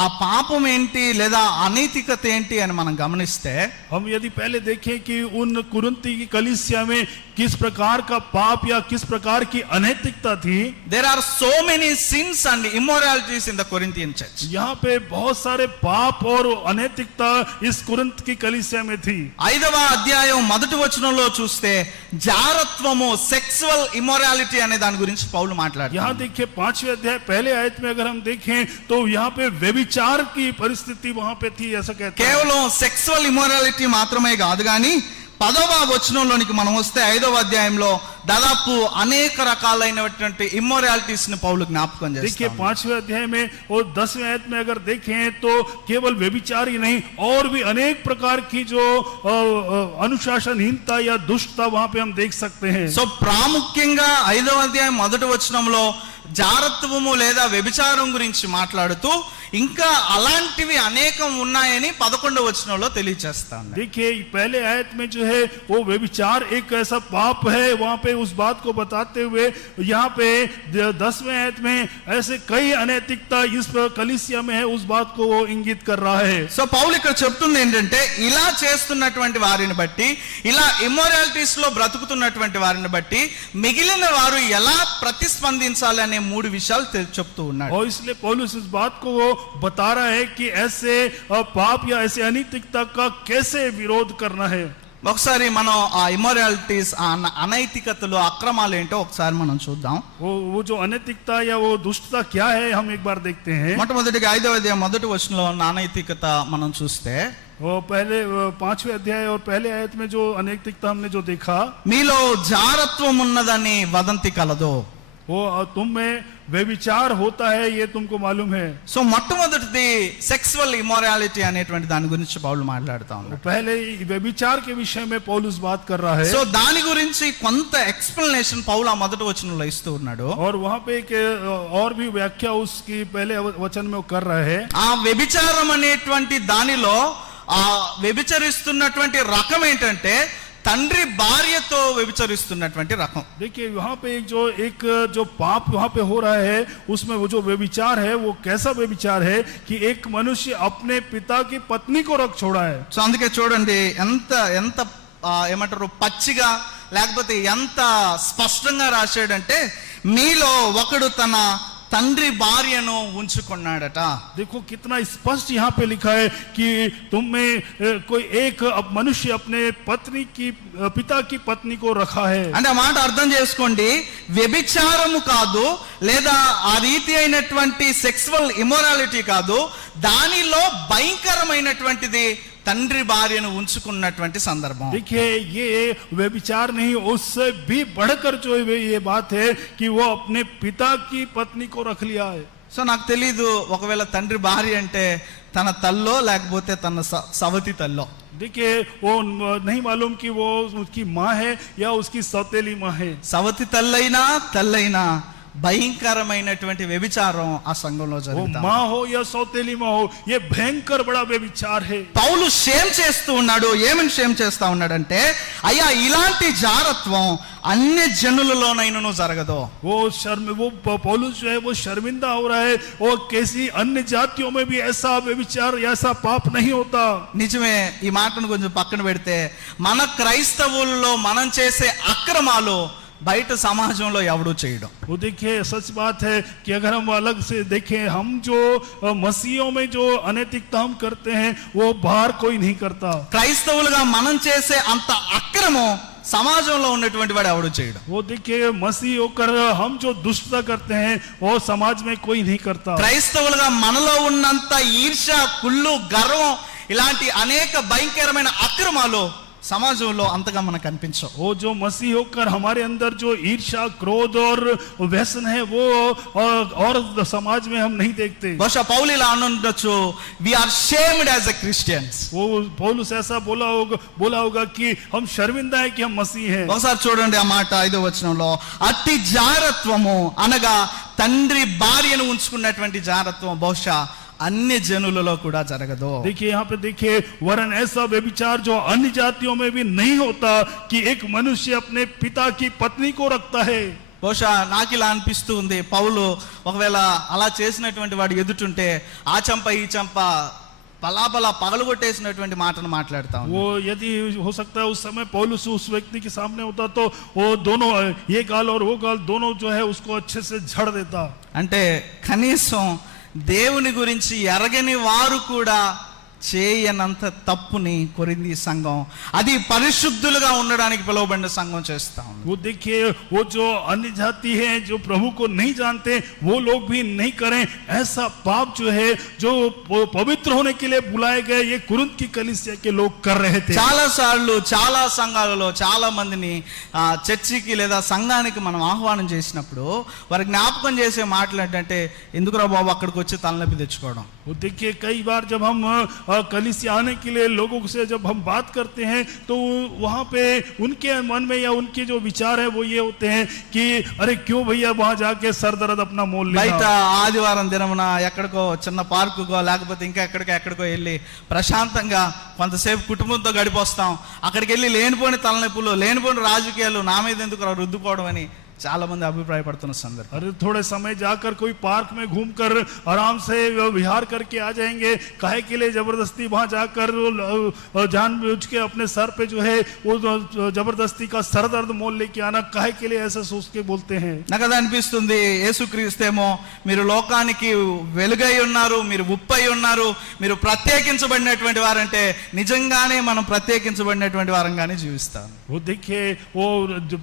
ఆ పాపం ఏంటి లేదా అనైతికత ఏంటి అని మనం గమనిస్తే, हम यदि पहले देखें कि उन कुरिन्थ की कलीसिया में किस प्रकार का पाप या किस प्रकार प्रकार की अनैतिकता थी। There are so many sins and immoralities in the Corinthian church. यहाँ पे बहुत सारे पाप और अनैतिकता इस कुरिन्थ की कलीसिया में थी। 5వ అధ్యాయం మొదటి వచనంలో చూస్తే జారత్వము సెక్సువల్ ఇమ్మొరాలిటీ అనే దాని గురించి పౌలు మాట్లాడుతాడు. यहाँ देखिए 5वें अध्याय पहले आयत में अगर हम देखें तो यहाँ पे व्यभिचार की परिस्थिति वहां पे थी, ऐसा कहते हैं। కేవలం సెక్సువల్ ఇమ్మొరాలిటీ మాత్రమే కాదు కానీ 10వ వచనంలోనికి మనం వస్తే 5వ అధ్యాయంలో దాదాపు అనేక రకాలైనటువంటి ఇమ్మొరాలిటీస్ ని పౌలు జ్ఞాపకం देखिए చేస్తాడు. 5वें अध्याय में और 10वें आयत में अगर देखें तो केवल व्यभिचार ही नहीं और भी अनेक प्रकार की जो अनुशासनहीनता या दुष्टता वहां पे हम देख सकते हैं। సో ప్రాముఖ్యంగా 5వ అధ్యాయం మొదటి వచనంలో జారత్వము లేదా వ్యభిచారం గురించి మాట్లాడుతూ ఇంకా అలాంటివి అనేకం ఉన్నాయని 11వ వచనంలో తెలియజేస్తాను. देखिए पहले आयत में जो है वो व्यभिचार एक ऐसा पाप है, वहां पे उस बात को बताते हुए यहाँ पे 10वें आयत में ऐसे कई अनैतिकता इस कलीसिया में है, उस बात को वो इंगित कर रहा है। సో పౌలు ఇక్కడ చెప్తుంది ఏంటంటే ఇలా చేస్తున్నటువంటి వారిని బట్టి, ఇలా ఇమ్మొరాలిటీస్ లో బ్రతుకుతున్నటువంటి వారిని బట్టి మిగిలిన వారు ఎలా ప్రతిస్పందించాలి అనే 3 విషయాలు చెప్తూ ఉన్నాడు. और इसलिए पौलुस इस बात को वो बता रहा है कि ऐसे पाप या ऐसे अनैतिकता का कैसे विरोध करना है। ఒకసారి మనం ఆ ఇమ్మొరాలిటీస్, ఆ అనైతికతలు, అక్రమాలు ఏంటో ఒకసారి మనం చూద్దాం. वो जो अनैतिकता या वो दुष्टता क्या है हम एक बार देखते हैं। మొట్టమొదటిగా 5వ అధ్యాయం మొదటి వచనంలో ఉన్న అనైతికత మనం చూస్తే वो पहले 5वें अध्याय और पहले आयत में जो अनैतिकता हमने जो देखा, మీలో జారత్వం ఉన్నదని వదంతి కలదు. वो तुम में व्यभिचार होता है ये तुमको मालूम है। సో మొట్టమొదటిది సెక్సువల్ ఇమ్మొరాలిటీ అనేటువంటి దాని గురించి పౌలు మాట్లాడుతా ఉన్నాడు. पहले व्यभिचार के विषय में पौलुस बात कर रहा है। సో దాని గురించి కొంత ఎక్స్ప్లెనేషన్ పౌలు ఆ మొదటి వచనంలో ఇస్తూ ఉన్నాడు. और वहां पे एक और भी व्याख्या उसकी पहले वचन में वो कर रहा है। ఆ వ్యభిచారం అనేటువంటి దానిలో ఆ వ్యభిచరిస్తున్నటువంటి రకం ఏంటంటే తండ్రి భార్యతో వ్యభిచరిస్తున్నటువంటి రకం. देखिए वहां पे एक जो पाप वहां पे हो रहा है उसमें वो जो व्यभिचार है वो कैसा व्यभिचार है कि एक मनुष्य अपने पिता की पत्नी को रख छोड़ा है। సో అందుకే చూడండి ఎంత ఎంత ఏమంటారు పచ్చిగా లేకపోతే ఎంత స్పష్టంగా రాశాడంటే మీలో ఒకడు తన తండ్రి భార్యను ఉంచుకున్నాడట. देखो कितना स्पष्ट यहाँ पे लिखा है कि तुम में कोई एक मनुष्य अपने पत्नी की पिता की पत्नी को रखा है। అంటే ఆ మాట అర్థం చేసుకోండి, వ్యభిచారము కాదు లేదా ఆ రీతి అయినటువంటి సెక్సువల్ ఇమ్మొరాలిటీ కాదు, దానిలో భయంకరమైనటువంటిది తండ్రి భార్యను ఉంచుకున్నటువంటి సందర్భం. देखिए ये व्यभिचार नहीं, उससे भी बढ़कर जो ये बात है कि वो अपने पिता की पत्नी को रख लिया है। సో నాకు తెలీదు ఒకవేళ తండ్రి భార్య అంటే తన తల్లో లేకపోతే తన సవతి తల్లో. देखिए वो नहीं मालूम कि वो उसकी माँ है या उसकी सौतेली माँ है। సవతి తల్లైనా భయంకరమైనటువంటి వ్యభిచారం ఆ సంఘంలో वो జరుగుతుంది. माँ हो या सौतेली माँ हो, ये भयंकर बड़ा व्यभिचार है। పౌలు షేమ్ చేస్తూ ఉన్నాడు. ఏమని షేమ్ చేస్తా ఉన్నాడంటే అయ్యా ఇలాంటి జారత్వం అన్ని జనులలోనైనను జరగదు. वो पौलुस जो है वो शर्मिंदा हो रहा है, वो कैसी अन्य जातियों में भी ऐसा व्यभिचार ऐसा पाप नहीं होता। నిజమే, ఈ మాటను కొంచెం పక్కన పెడితే మన క్రైస్తవుల్లో మనం చేసే అక్రమాలు బయట సమాజంలో ఎవడూ చేయడం. वो देखिए सच बात है कि अगर हम अलग से देखें, हम जो मसीहों में जो अनैतिकता हम करते हैं वो बाहर कोई नहीं करता। క్రైస్తవులుగా మనం చేసే అంత అక్రమం సమాజంలో ఉన్నటువంటి వాడు ఎవడూ చేయడం. वो देखिए मसीह होकर हम जो दुष्टता करते हैं वो समाज में कोई नहीं करता। క్రైస్తవులుగా మనలో ఉన్నంత ఈర్ష్య, కుళ్ళు, గర్వం ఇలాంటి అనేక భయంకరమైన అక్రమాలు సమాజంలో అంతగా మనకు కనిపించవు. वो जो मसीह होकर हमारे अंदर जो ईर्ष्या, क्रोध और व्यसन है वो और समाज में हम नहीं देखते। బహుశా పౌలు ఇలా అనుండొచ్చు, we are shamed as a Christians. वो पौलुस ऐसा बोला होगा कि हम शर्मिंदा है कि हम मसीह हैं। ఒకసారి చూడండి ఆ మాట 5వ వచనంలో, అట్టి జారత్వము అనగా తండ్రి భార్యను ఉంచుకున్నటువంటి జారత్వం బహుశా अन्य జనులలో కూడా జరగదు. देखिए यहाँ पे देखिए वरन ऐसा व्यभिचार जो अन्य जातियों में भी नहीं होता कि एक मनुष्य अपने पिता की पत्नी को रखता है। బహుశా నాకు ఇలా అనిపిస్తూ ఉంది, పౌలు ఒకవేళ అలా చేసినటువంటి వాడు ఎదుటుంటే ఆ చంప ఈ చంప బలాబలా పగలగొట్టేసినటువంటి మాటను మాట్లాడుతా ఉన్నాడు. वो यदि हो सकता है उस समय पौलुस उस व्यक्ति के सामने होता तो वो दोनों, ये गाल और वो गाल दोनों जो है उसको अच्छे से झड़ देता. అంటే కనీసం దేవుని గురించి ఎరగని వారు కూడా చేయనంత తప్పుని కొరింథీ సంఘం, అది పరిశుద్ధులుగా ఉండడానికి పిలువబడిన సంఘం చేస్తా ఉంది. वो देखिए, वो जो अन्य जाति है, जो प्रभु को नहीं जानते, वो लोग भी नहीं करें ऐसा पाप जो है, जो पवित्र होने के लिए बुलाए गए ये कुरिन्थ की कलीसिया के लोग कर रहे थे. చాలా సార్లు చాలా సంఘాలలో చాలా మందిని చర్చికి లేదా సంఘానికి మనం ఆహ్వానం చేసినప్పుడు వారి జ్ఞాపకం చేసే మాటలు ఏంటంటే, ఎందుకురా బాబు అక్కడికి వచ్చి తలనొప్పి తెచ్చుకోవడం. वो देखिए, कई बार जब हम कलीसिया आने के लिए लोगों से जब हम बात करते हैं तो वहाँ पे उनके मन में या उनके जो विचार है वो ये होते हैं कि अरे क्यों भैया वहाँ जाके सर दर्द अपना मोल బయట लेना. ఆదివారం దినమున ఎక్కడికో చిన్న పార్కుకో లేకపోతే ఇంకా ఎక్కడికో వెళ్ళి ప్రశాంతంగా కొంతసేపు కుటుంబంతో గడిపొస్తాం. అక్కడికి వెళ్ళి లేనిపోని తలనొప్పులు, లేనిపోని రాజకీయాలు నా మీద ఎందుకు రుద్దుకోవడం అని చాలా మంది అభిప్రాయపడుతున్న సందర్భం. अरे थोड़े समय जाकर कोई पार्क में घूमकर आराम से विहार करके आ जाएंगे, काहे के लिए जबरदस्ती वहां जाकर जानबूझ के अपने सर पे जो है वो जबरदस्ती का सर दर्द मोल लेके आना, काहे के लिए ऐसा सोच के बोलते हैं. నాకు అది అనిపిస్తుంది, యేసుక్రీస్తేమో మీరు లోకానికి వెలుగై ఉన్నారు, మీరు ఉప్పై ఉన్నారు, మీరు ప్రత్యేకించబడినటువంటి వారంటే నిజంగానే మనం ప్రత్యేకించబడినటువంటి వారంగానే జీవిస్తాం. वो देखिए, वो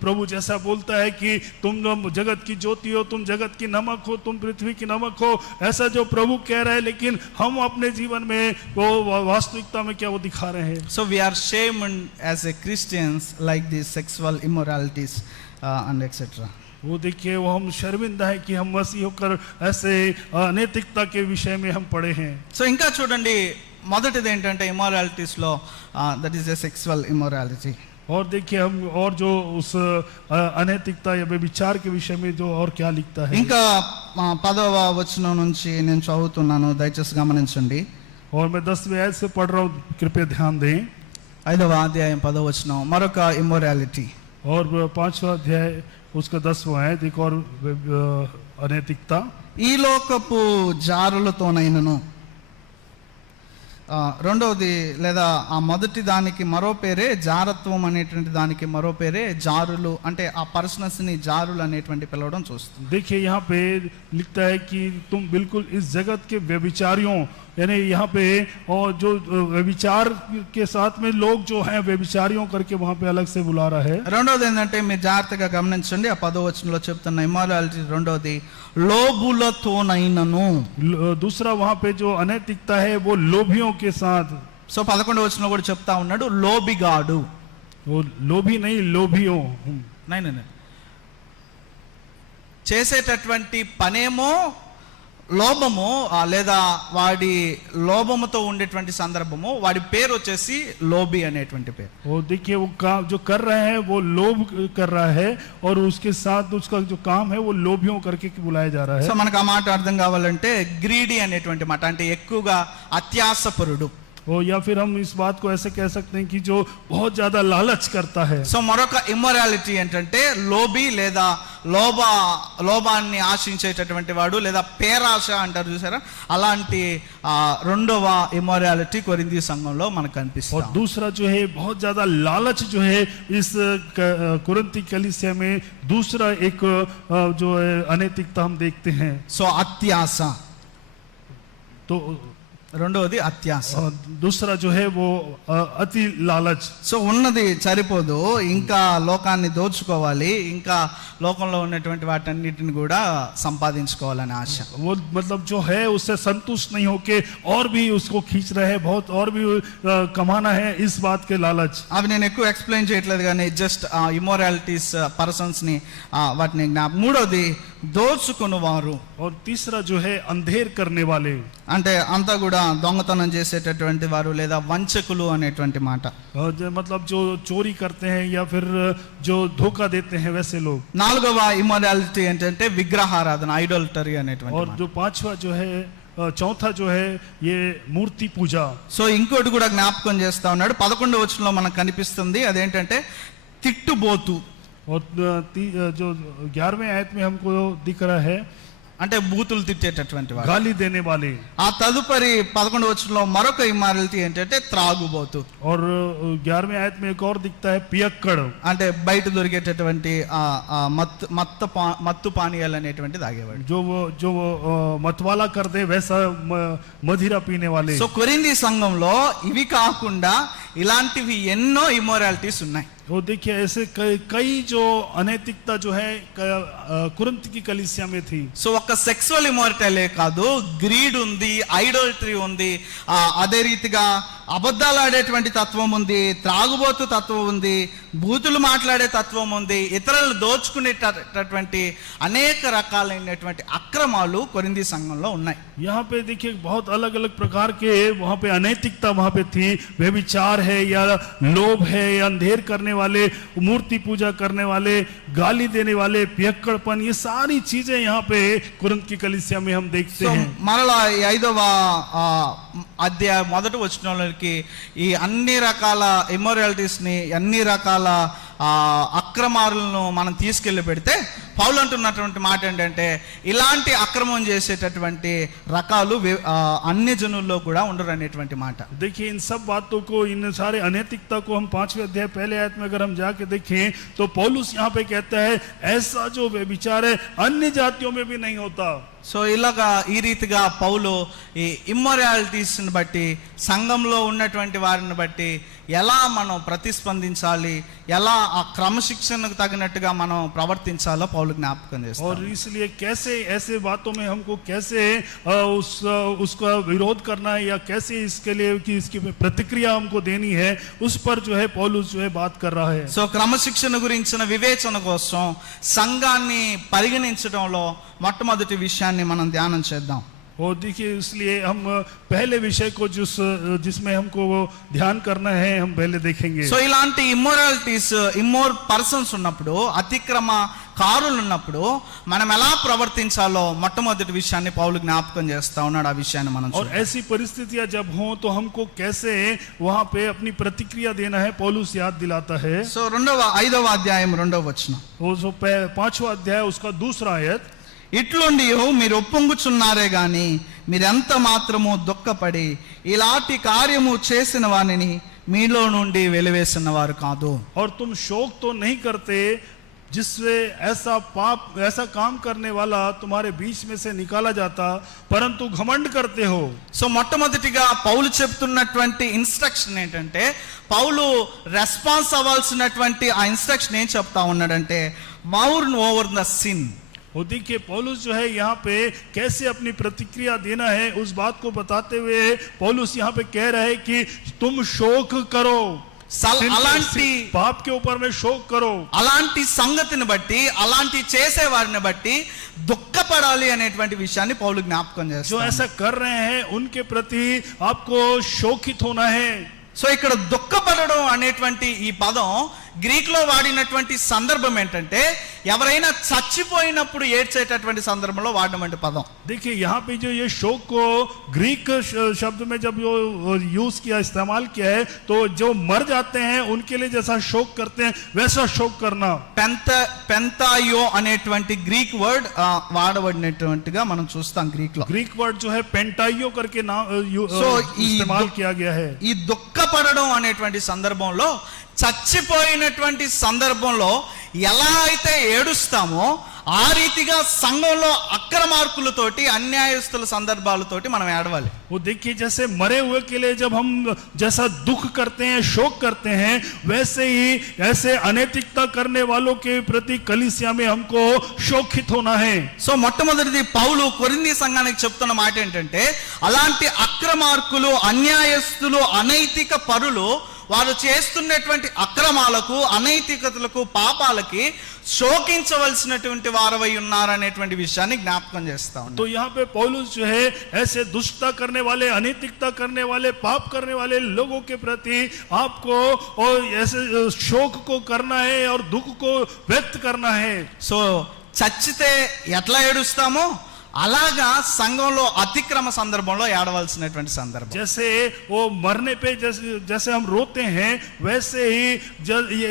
प्रभु जैसा बोलता है कि तुम जगत की ज्योति हो, तुम जगत की नमक हो, तुम पृथ्वी की नमक हो, ऐसा जो प्रभु कह रहा है, लेकिन हम अपने जीवन में वो वास्तविकता में क्या वो दिखा रहे हैं. So we are shamed as a Christians like these sexual immoralities and etc. वो देखिए, वो हम शर्मिंदा है कि हम मसीह होकर ऐसे अनैतिकता के विषय में हम पढ़े हैं. సో ఇంకా చూడండి, మొదటిది ఏంటంటే ఇమ్మోరాలిటీస్లో that is a sexual immorality. और देखिए, हम और जो उस अनैतिकता या व्यभिचार के विषय में जो और क्या लिखता है. ఇంకా 10వ వచనం నుంచి నేను చదువుతున్నాను, దయచేసి గమనించండి. और मैं 10वें आयत से पढ़ रहा हूँ, कृपया ध्यान दें. 5వ అధ్యాయం 10వ వచనం, మరొక ఇమ్మోరాలిటీ. और 5वां अध्याय उसका 10वां आयत, एक और अनैतिकता. ఈ లోకపు జారులతోనైనను, రెండవది లేదా ఆ మొదటి దానికి మరో పేరే జారత్వం అనేటువంటి దానికి మరో పేరే జారులు, అంటే ఆ పర్సనల్స్ ని జారులు అనేటువంటి పిలవడం చూస్తుంది. देखिए, यहाँ पे लिखता है कि तुम बिल्कुल इस जगत के व्यभिचारियों, यानी यहाँ पे और जो व्यभिचार के साथ में लोग जो हैं व्यभिचारियों करके वहाँ पे अलग से बुला रहा है. రెండవది ఏంటంటే మీరు జాగ్రత్తగా గమనించండి, ఆ 10వ వచనంలో చెప్తున్న ఇమ్మోరాలిటీ రెండవది లోబులతోనైనను. दूसरा वहाँ पे जो अनैतिकता है वो लोभियों के साथ. సో 11వ వచనంలో కూడా చెప్తా ఉన్నాడు లోబిగాడు. वो लोभी नहीं, लोभियों. నైనా చేసేటటువంటి పనేమో లోభము, లేదా వాడి లోభముతో ఉండేటువంటి సందర్భము, వాడి పేరు వచ్చేసి లోబి అనేటువంటి పేరు. वो देखिए, वो काम जो कर रहा है वो लोभ कर रहा है, और उसके साथ उसका जो काम है वो लोभियों करके बुलाया जा रहा है. సో మనకు ఆ మాట అర్థం కావాలంటే గ్రీడీ అనేటువంటి మాట, అంటే ఎక్కువగా అత్యాసపరుడు. ओ या फिर हम इस बात को ऐसे कह सकते हैं कि जो बहुत ज्यादा लालच करता है. సో మరొక ఇమ్మొరాలిటీ ఏంటంటే లోబి లేదా లోభాన్ని ఆశించేటటువంటి వాడు, లేదా పేరాశ అంటారు చూసారా, అలాంటి రెండవ ఇమ్మొరాలిటీ కొరింథీ సంఘంలో మనకు और కనిపిస్తుంది. दूसरा जो है बहुत ज्यादा लालच जो है इस कुरिन्थी कलीसिया में दूसरा एक जो है अनैतिकता हम देखते हैं. సో అత్యాస, तो రెండవది అత్యాస. दूसरा जो है वो अति लालच. సో ఉన్నది సరిపోదు, ఇంకా లోకాన్ని దోచుకోవాలి, ఇంకా లోకంలో ఉన్నటువంటి వాటన్నిటిని కూడా సంపాదించుకోవాలని ఆశ. वो मतलब जो है उससे संतुष्ट नहीं होके और भी उसको खींच रहे हैं, बहुत और भी कमाना है, इस बात के लालच. అవి నేను ఎక్కువ ఎక్స్ప్లెయిన్ చేయట్లేదు కానీ జస్ట్ ఇమ్మోరాలిటీస్ పర్సన్స్ ని వాటిని మూడోది దోచుకునేవారు. और तीसरा जो है अंधेर करने वाले, అంటే అంతా కూడా దొంగతనం చేసేటటువంటి వారు లేదా వంచకులు అనేటువంటి మాట. मतलब जो चोरी करते हैं या फिर जो धोखा देते हैं वैसे लोग. 4వ ఇమ్మోరాలిటీ ఏంటంటే విగ్రహారాధన, ఐడోల్టరీ అనేటువంటి और మాట. जो 5वां जो है, चौथा जो है ये मूर्ति पूजा. సో ఇంకోటి కూడా జ్ఞాపకం చేస్తా ఉన్నాడు, 11వ వచనంలో మనకు కనిపిస్తుంది, అదేంటంటే తిట్టుబోతు. और जो 11वें आयत में हमको दिख रहा है అంటే బూతులు తిట్టేటటువంటి వాడు. गाली देने वाले। ఆ తదుపరి 11వ వచనంలో మరొక ఇమ్మారలిటీ ఏంటంటే త్రాగుబోతు. और 11वें आयत में एक और दिखता है पियक्कड़, అంటే బయట దొరికేటటువంటి మత్తు పానీయాలు అనేటువంటి తాగేవాడు. जो वो मतवाला कर दे वैसा मदिरा पीने वाले। సో కొరింథీ సంఘంలో ఇవి కాకుండా ఇలాంటివి ఎన్నో ఇమ్మోరాలిటీస్ ఉన్నాయి. वो देखिए ऐसे कई जो अनैतिकता जो है कुरिन्थ की कलीसिया में थी। సో ఒక సెక్సువల్ ఇమ్మోరాలిటీ కాదు, గ్రీడ్ ఉంది, ఐడోల్టరీ ఉంది, అదే రీతిగా అబద్ధాలు ఆడేటువంటి తత్వం ఉంది, త్రాగుబోతు తత్వం ఉంది, బూతులు మాట్లాడే తత్వం ఉంది, ఇతరులను దోచుకునేటటువంటి అనేక రకాలైనటువంటి అక్రమాలు కొరింథీ సంఘంలో ఉన్నాయి. यहाँ पे देखिए बहुत अलग अलग प्रकार के वहाँ पे अनैतिकता वहाँ पे थी। व्यभिचार है या लोभ है या अंधेर करने वाले, मूर्ति पूजा करने वाले, गाली देने वाले, पियक्कड़पन, ये सारी चीजें यहाँ पे कुरिन्थ की कलीसिया में हम देखते हैं। మరలా 5వ అధ్యాయం 1వ వచనంలోకి ఈ అన్ని రకాల ఇమ్మోరాలిటీస్ ని, అన్ని రకాల అక్రమాలను మనం తీసుకెళ్లి పెడితే పౌలు అంటున్నటువంటి మాట ఏంటంటే ఇలాంటి అక్రమం చేసేటటువంటి రకాలు అన్ని జనుల్లో కూడా ఉండరు అనేటువంటి మాట. देखिए इन सब बातों को, इन सारे अनैतिकता को हम 5वें अध्याय पहले आयत में अगर हम जाके देखें तो पौलुस यहाँ पे कहता है ऐसा जो व्यभिचार है अन्य जातियों में भी नहीं होता। సో ఇలాగా ఈ రీతిగా పౌలు ఈ ఇమ్మొరాలిటీస్ని బట్టి, సంఘంలో ఉన్నటువంటి వారిని బట్టి ఎలా మనం ప్రతిస్పందించాలి, ఎలా ఆ క్రమశిక్షణకు తగినట్టుగా మనం ప్రవర్తించాలో పౌలు జ్ఞాపకం చేస్తారు. और इसलिए कैसे ऐसे बातों में हमको कैसे उसका विरोध करना है या कैसे इसके लिए कि इसकी प्रतिक्रिया हमको देनी है, उस पर जो है पौलुस जो है बात कर रहा है। సో క్రమశిక్షణ గురించిన వివేచన కోసం సంఘాన్ని పరిగణించడంలో మొట్టమొదటి విషయాన్ని మనం ధ్యానం చేద్దాం. और देखिए इसलिए हम पहले विषय को जिसमें हमको ध्यान करना है हम पहले देखेंगे। సో ఇలాంటి ఇమ్మోరాలిటీస్, పర్సన్స్ ఉన్నప్పుడు, అతిక్రమ కారులు ఉన్నప్పుడు మనం ఎలా ప్రవర్తించాలో మొట్టమొదటి విషయాన్ని పౌలు జ్ఞాపకం చేస్తా ఉన్నాడు. ఆ విషయాన్ని మనం और ऐसी परिस्थितियां जब हों तो हमको कैसे वहां पे अपनी प्रतिक्रिया देना है पौलुस याद दिलाता है। సో 5వ అధ్యాయం 2వ వచనం, वो जो 5वां अध्याय उसका 2रा आयत, ఇట్లుండి మీరు ఒప్పొంగుచున్నారే గాని మీరెంత మాత్రము దుఃఖపడి ఇలాంటి కార్యము చేసిన వారిని మీలో నుండి వెలివేసిన వారు కాదు. और तुम शोक तो नहीं करते जिससे ऐसा काम करने वाला तुम्हारे बीच में से निकाला जाता, परंतु घमंड करते हो। సో మొట్టమొదటిగా పౌలు చెప్తున్నటువంటి ఇన్స్ట్రక్షన్ ఏంటంటే, పౌలు రెస్పాన్స్ అవ్వాల్సినటువంటి ఆ ఇన్స్ట్రక్షన్ ఏం చెప్తా ఉన్నాడంటే, మౌర్ ఓవర్ ద సిన్. वो देखिए पौलुस जो है यहाँ पे कैसे अपनी प्रतिक्रिया देना है उस बात को बताते हुए पौलुस यहाँ पे कह रहा है कि तुम शोक करो, అలాంటి पाप के ऊपर में शोक करो। అలాంటి సంగతిని బట్టి, అలాంటి చేసే వారిని బట్టి దుఃఖపడాలి అనేటువంటి విషయాన్ని పౌలు జ్ఞాపకం जो చేస్తాడు. ऐसा कर रहे हैं उनके प्रति आपको शोकित होना है। సో ఇక్కడ దుఃఖపడడం అనేటువంటి ఈ పదం గ్రీక్ లో వాడినటువంటి సందర్భం ఏంటంటే, ఎవరైనా చచ్చిపోయినప్పుడు ఏడ్చేటటువంటి సందర్భంలో వాడినటువంటి పదం. देखिए यहाँ पे जो ये शोक को ग्रीक शब्द में जब जो यूज किया, इस्तेमाल किया है, तो जो मर जाते हैं उनके लिए जैसा शोक करते हैं वैसा शोक करना। పెంతాయో అనేటువంటి గ్రీక్ వర్డ్ వాడబడినటువంటిగా మనం చూస్తాం గ్రీక్ లో. ग्रीक वर्ड जो है पेंटाइयो करके नाम ఈ इस्तेमाल किया गया है। ఈ దుఃఖపడడం అనేటువంటి సందర్భంలో, చచ్చిపోయినటువంటి సందర్భంలో ఎలా అయితే ఏడుస్తామో ఆ రీతిగా సంఘంలో అక్రమార్కులతోటి, అన్యాయస్తుల సందర్భాలతోటి మనం ఏడవాలి. वो देखिए जैसे मरे हुए के लिए जब हम जैसा दुख करते हैं, शोक करते हैं, वैसे ही ऐसे अनैतिकता करने वालों के प्रति कलीसिया में हमको शोकित होना है। సో మొట్టమొదటిది పౌలు కొరింథీ సంఘానికి చెప్తున్న మాట ఏంటంటే, అలాంటి అక్రమార్కులు, అన్యాయస్తులు, అనైతిక పరులు వారు చేస్తున్నటువంటి అక్రమాలకు, అనైతికతలకు, పాపాలకి శోకించవలసినటువంటి వారవై ఉన్నారనేటువంటి విషయాన్ని జ్ఞాపకం చేస్తా ఉన్నాడు. तो यहाँ पे पौलुस जो है ऐसे दुष्टता करने वाले, अनैतिकता करने वाले, पाप करने वाले लोगों के प्रति आपको और ऐसे शोक को करना है और दुख को व्यक्त करना है। సో చచ్చితే ఎట్లా ఏడుస్తామో అలాగా సంఘంలో అతిక్రమ సందర్భంలో ఏడవలసినటువంటి సందర్భం. जैसे वो मरने पे जैसे हम रोते हैं, वैसे ही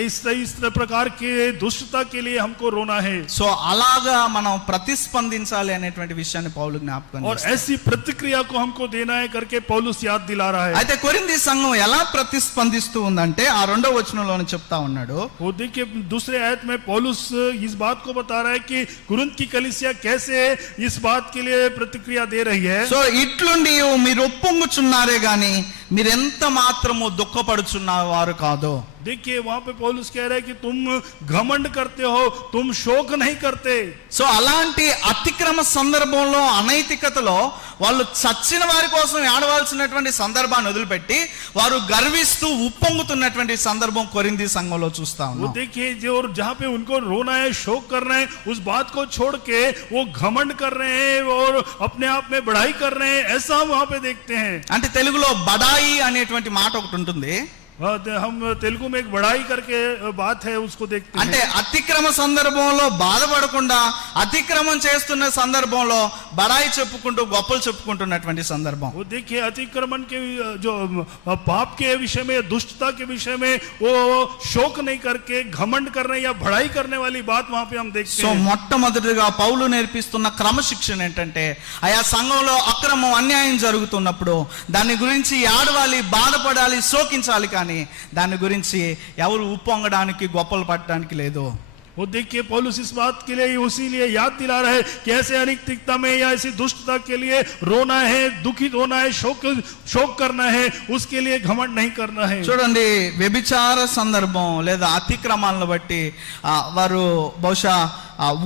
इस प्रकार के दुष्टता के लिए हमको रोना है. సో అలాగా మనం ప్రతిస్పందించాలి అనేటువంటి విషయాన్ని పౌలు జ్ఞాపకం और చేస్తాడు. ऐसी प्रतिक्रिया को हमको देना है करके पौलुस याद दिला रहा है. అయితే కొరింథీ సంఘం ఎలా ప్రతిస్పందిస్తూ ఉందంటే ఆ 2వ వచనంలోనే చెప్తా ఉన్నాడు. वो देखिए दूसरे आयत में पौलुस इस बात को बता रहा है कि कुरिन्थ की कलीसिया कैसे इस बात के लिए प्रतिक्रिया दे रही है. సో ఇట్లుండి మీరు ఒప్పొంగుచున్నారే గాని మీరెంత మాత్రము దుఃఖపడుచున్నవారు కాదు. देखिए वहां पे पौलुस कह रहा है कि तुम घमंड करते हो, तुम शोक नहीं करते. సో అలాంటి అతిక్రమ సందర్భంలో అనైతికతలో వాళ్ళు చచ్చిన వారి కోసం ఏడవలసినటువంటి సందర్భాన్ని వదిలిపెట్టి వారు గర్విస్తూ ఉప్పొంగుతున్నటువంటి సందర్భం కొరింథీ సంఘంలో చూస్తా वो ఉన్నాం. देखिए जो जहाँ पे उनको रोना है, शोक करना है, उस बात को छोड़ के वो घमंड कर रहे हैं और अपने आप में बढ़ाई कर रहे हैं, ऐसा हम वहां पे देखते हैं. అంటే తెలుగులో బడాయి అనేటువంటి మాట ఒకటి ఉంటుంది. हम तेलुगु में एक बढ़ाई करके बात है, उसको देखते అంటే हैं. అతిక్రమ సందర్భంలో బాధపడకుండా అతిక్రమం చేస్తున్న సందర్భంలో బడాయి చెప్పుకుంటూ గొప్పలు చెప్పుకుంటున్నటువంటి సందర్భం. वो देखिए अतिक्रमण के जो पाप के विषय में, दुष्टता के विषय में वो शोक नहीं करके घमंड करने या बढ़ाई करने वाली बात वहां पे हम देखते సో हैं. మొట్టమొదటిగా పౌలు నేర్పిస్తున్న క్రమశిక్షణ ఏంటంటే ఆయా సంఘంలో అక్రమం అన్యాయం జరుగుతున్నప్పుడు దాని గురించి ఏడవాలి, బాధపడాలి, శోకించాలి, కానీ దాని గురించి ఎవరు ఉప్పొంగడానికి గొప్పలు పట్టడానికి లేదు. वो देखिए पौलुस इस बात के लिए उसी लिए याद दिला रहा है कि ऐसे अनैतिकता में या ऐसी दुष्टता के लिए रोना है, दुखित होना है, शोक करना है, उसके लिए घमंड नहीं करना है. చూడండి, వ్యభిచార సందర్భం లేదా అతిక్రమాలను బట్టి వారు బహుశా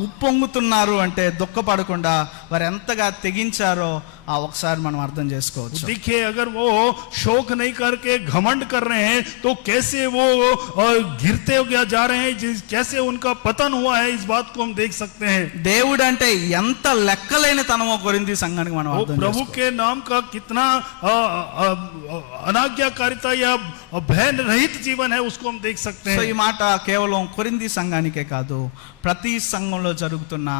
ఉప్పొంగుతున్నారు అంటే దుఃఖపడకుండా వారు ఎంతగా తెగించారో ఒకసారి మనం అర్థం చేసుకోవచ్చు. देखिए अगर वो शोक नहीं करके घमंड कर रहे हैं तो कैसे वो गिरते जा रहे हैं, कैसे उनका पतन हुआ है, इस बात को हम देख सकते हैं. దేవుడు అంటే ఎంత లెక్కలేని తనమో కొరింథీ సంఘానికి మనం वो అర్థం प्रभु చేసుకోవచ్చు. के नाम का कितना अनाज्ञाकारिता या भय रहित जीवन है, उसको हम देख सकते సో हैं. ఈ మాట కేవలం కొరింథీ సంఘానికే కాదు, ప్రతి సంఘంలో జరుగుతున్న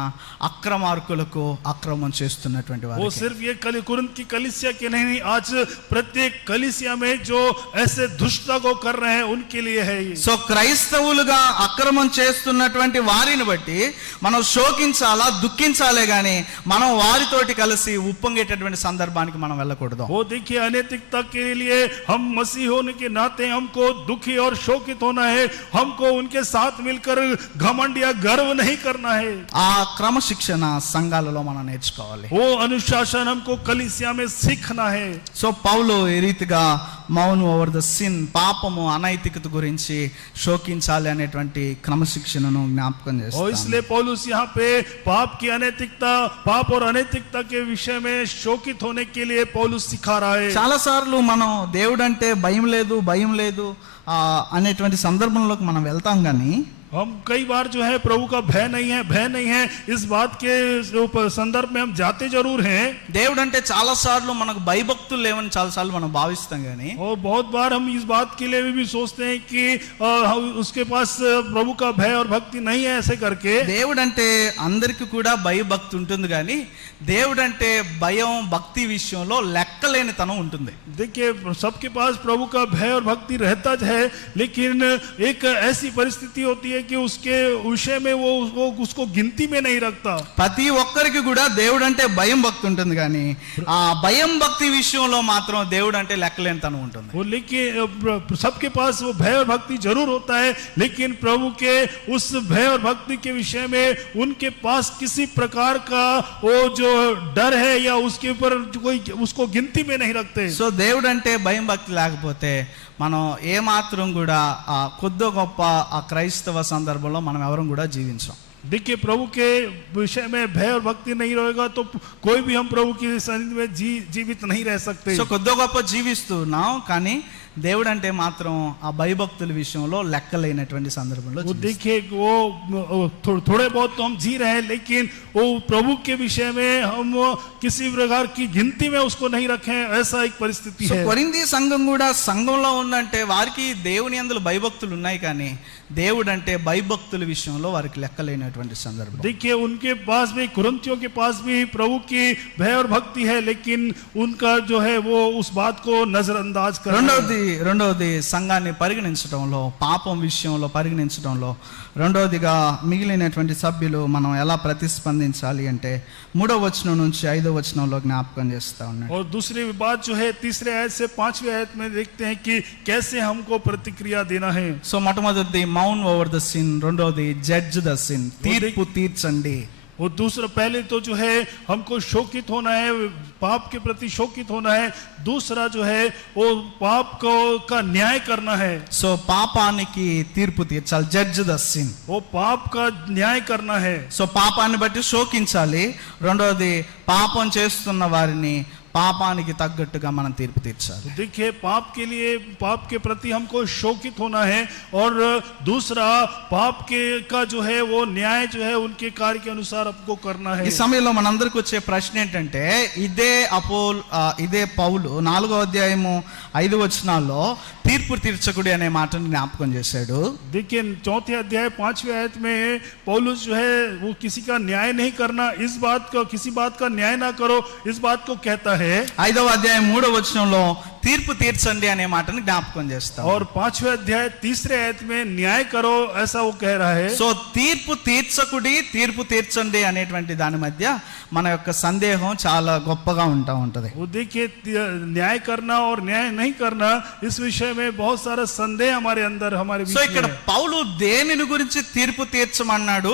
అక్రమార్కులకు, అక్రమం చేస్తున్నటువంటి वो వారికి. सिर्फ ये कुरिन्थ की कलीसिया के नहीं, आज प्रत्येक कलीसिया में जो ऐसे दुष्टता को कर रहे हैं उनके लिए है ये. సో క్రైస్తవులుగా అక్రమం చేస్తున్నటువంటి వారిని బట్టి మనం శోకించాలా, దుఃఖించాలే గాని మనం వారితోటి కలిసి ఉప్పొంగేటటువంటి సందర్భానికి మనం వెళ్ళకూడదు. वो देखिए अनैतिकता के लिए हम मसीह होने के नाते हमको दुखी और शोकित होना है, हमको उनके साथ मिलकर घमंड या गर्व नहीं करना है. ఆ క్రమశిక్షణ సంఘాలలో మనం నేర్చుకోవాలి. वो अनुशासन हमको कलीसिया में सीखना है. సో పౌలు ఈ రీతిగా మౌన్ ఓవర్ ద సిన్, పాపము, అనైతికత గురించి శోకించాలి అనేటువంటి క్రమశిక్షణను జ్ఞాపకం और చేస్తాడు. इसलिए पौलुस यहाँ पे पाप की अनैतिकता, पाप और अनैतिकता के विषय में शोकित होने के लिए पौलुस सिखा रहा है. చాలా సార్లు మనం దేవుడు అంటే భయం లేదు అనేటువంటి సందర్భంలోకి మనం వెళ్తాం కానీ हम कई बार जो है प्रभु का भय नहीं है इस बात के संदर्भ में हम जाते जरूर हैं. దేవుడు అంటే చాలా సార్లు మనకు భయభక్తులు లేవని చాలా సార్లు మనం భావిస్తాం కానీ और बहुत बार हम इस बात के लिए भी सोचते हैं कि उसके पास प्रभु का भय और भक्ति नहीं है, ऐसे करके. దేవుడు అంటే అందరికీ కూడా భయభక్తి ఉంటుంది కానీ దేవుడు అంటే భయం, భక్తి విషయంలో లెక్కలేనితనం ఉంటుంది. देखिए सबके पास प्रभु का भय और भक्ति रहता है, लेकिन एक ऐसी परिस्थिति होती है कि उसके विषय में वो उसको गिनती में नहीं रखता. ప్రతి ఒక్కరికి కూడా దేవుడు అంటే భయం, భక్తి ఉంటుంది కానీ ఆ భయం, భక్తి విషయంలో మాత్రం దేవుడు అంటే లెక్కలేనితనం ఉంటుంది. वो लेकिन सबके पास वो भय और भक्ति जरूर होता है, लेकिन प्रभु के उस भय और भक्ति के विषय में उनके पास किसी प्रकार का वो जो डर है या उसके ऊपर कोई उसको गिनती में नहीं रखते. సో దేవుడు అంటే భయం, భక్తి లేకపోతే మనం ఏ మాత్రం కూడా ఆ కొద్ది గొప్ప ఆ క్రైస్తవ సందర్భంలో మనం ఎవరం కూడా జీవించాం. देखिए प्रभु के विषय में भय और भक्ति नहीं रहेगा तो कोई भी हम प्रभु की सन्निधि में जीवित नहीं रह सकते. సో కొద్ది గొప్ప జీవిస్తున్నాం కానీ దేవుడు అంటే మాత్రం ఆ భయభక్తుల విషయంలో లెక్కలేనటువంటి సందర్భంలో वो देखिए वो थोड़े बहुत तो हम जी रहे हैं, लेकिन वो प्रभु के विषय में हम किसी प्रकार की गिनती में उसको नहीं रखें, ऐसा एक परिस्थिति సో है। కొరింథీ సంఘం కూడా సంఘంలో ఉందంటే వారికి దేవుని యందు భయభక్తులు ఉన్నాయి, కానీ దేవుడు అంటే భయభక్తుల విషయంలో వారికి లెక్కలేనటువంటి సందర్భం. देखिए उनके पास भी, कुरिन्थियों के पास भी प्रभु की भय और भक्ति है, लेकिन उनका जो है वो उस बात को नजरअंदाज कर रहे हैं। రెండవది సంఘాన్ని పరిగణించడంలో, పాపం విషయంలో పరిగణించడంలో రెండవదిగా మిగిలినటువంటి సభ్యులు మనం ఎలా ప్రతిస్పందించాలి అంటే 3వ వచనం నుంచి 5వ వచనంలో జ్ఞాపకం చేస్తా ఉన్నాడు. और दूसरी बात जो है 3रे आयत से 5वीं आयत में देखते हैं कि कैसे हमको प्रतिक्रिया देना है। సో మొట్టమొదటిది మౌన్ ఓవర్ ద సిన్, రెండవది జడ్జ్ ద సిన్, తీర్పు తీర్చండి. वो दूसरा, पहले तो जो है हमको शोकित होना है, पाप के प्रति शोकित होना है। दूसरा जो है वो पाप को का न्याय करना है। సో పాపానికి తీర్పు తీర్చాలి, జడ్జ్ ద సిన్. वो पाप का न्याय करना है। సో పాపాన్ని బట్టి శోకించాలి. రెండవది పాపం చేస్తున్న వారిని పాపానికి తగ్గట్టుగా మనం తీర్పు తీర్చాలి. तो देखिए पाप के लिए, पाप के प्रति हमको शोकित होना है, और दूसरा पाप के का जो है वो न्याय जो है उनके कार्य के अनुसार हमको करना है। ఈ సమయంలో మనందరికి వచ్చే ప్రశ్న ఏంటంటే, ఇదే పౌలు 4వ అధ్యాయము 5 వచనాల్లో తీర్పు తీర్చకుడి అనే మాటను జ్ఞాపకం చేశాడు. देखिए 4थे अध्याय 5वीं आयत में पौलुस जो है वो किसी का न्याय नहीं करना, इस बात का, किसी बात का न्याय ना करो, इस बात को कहता है। 5వ అధ్యాయం 3వ వచనంలో తీర్పు తీర్చండి అనే మాటను జ్ఞాపకం చేస్తాం. और 5वें अध्याय 3रे आयत में न्याय करो, ऐसा वो कह रहा है। సో తీర్పు తీర్చకుడి, తీర్పు తీర్చండి అనేటువంటి దాని మధ్య మన యొక్క సందేహం చాలా గొప్పగా ఉంటది. वो देखिए न्याय करना और न्याय नहीं करना, इस विषय में बहुत सारा संदेह हमारे अंदर, हमारे సో बीच ఇక్కడ में है। పౌలు దేనిని గురించి తీర్పు తీర్చమన్నాడు,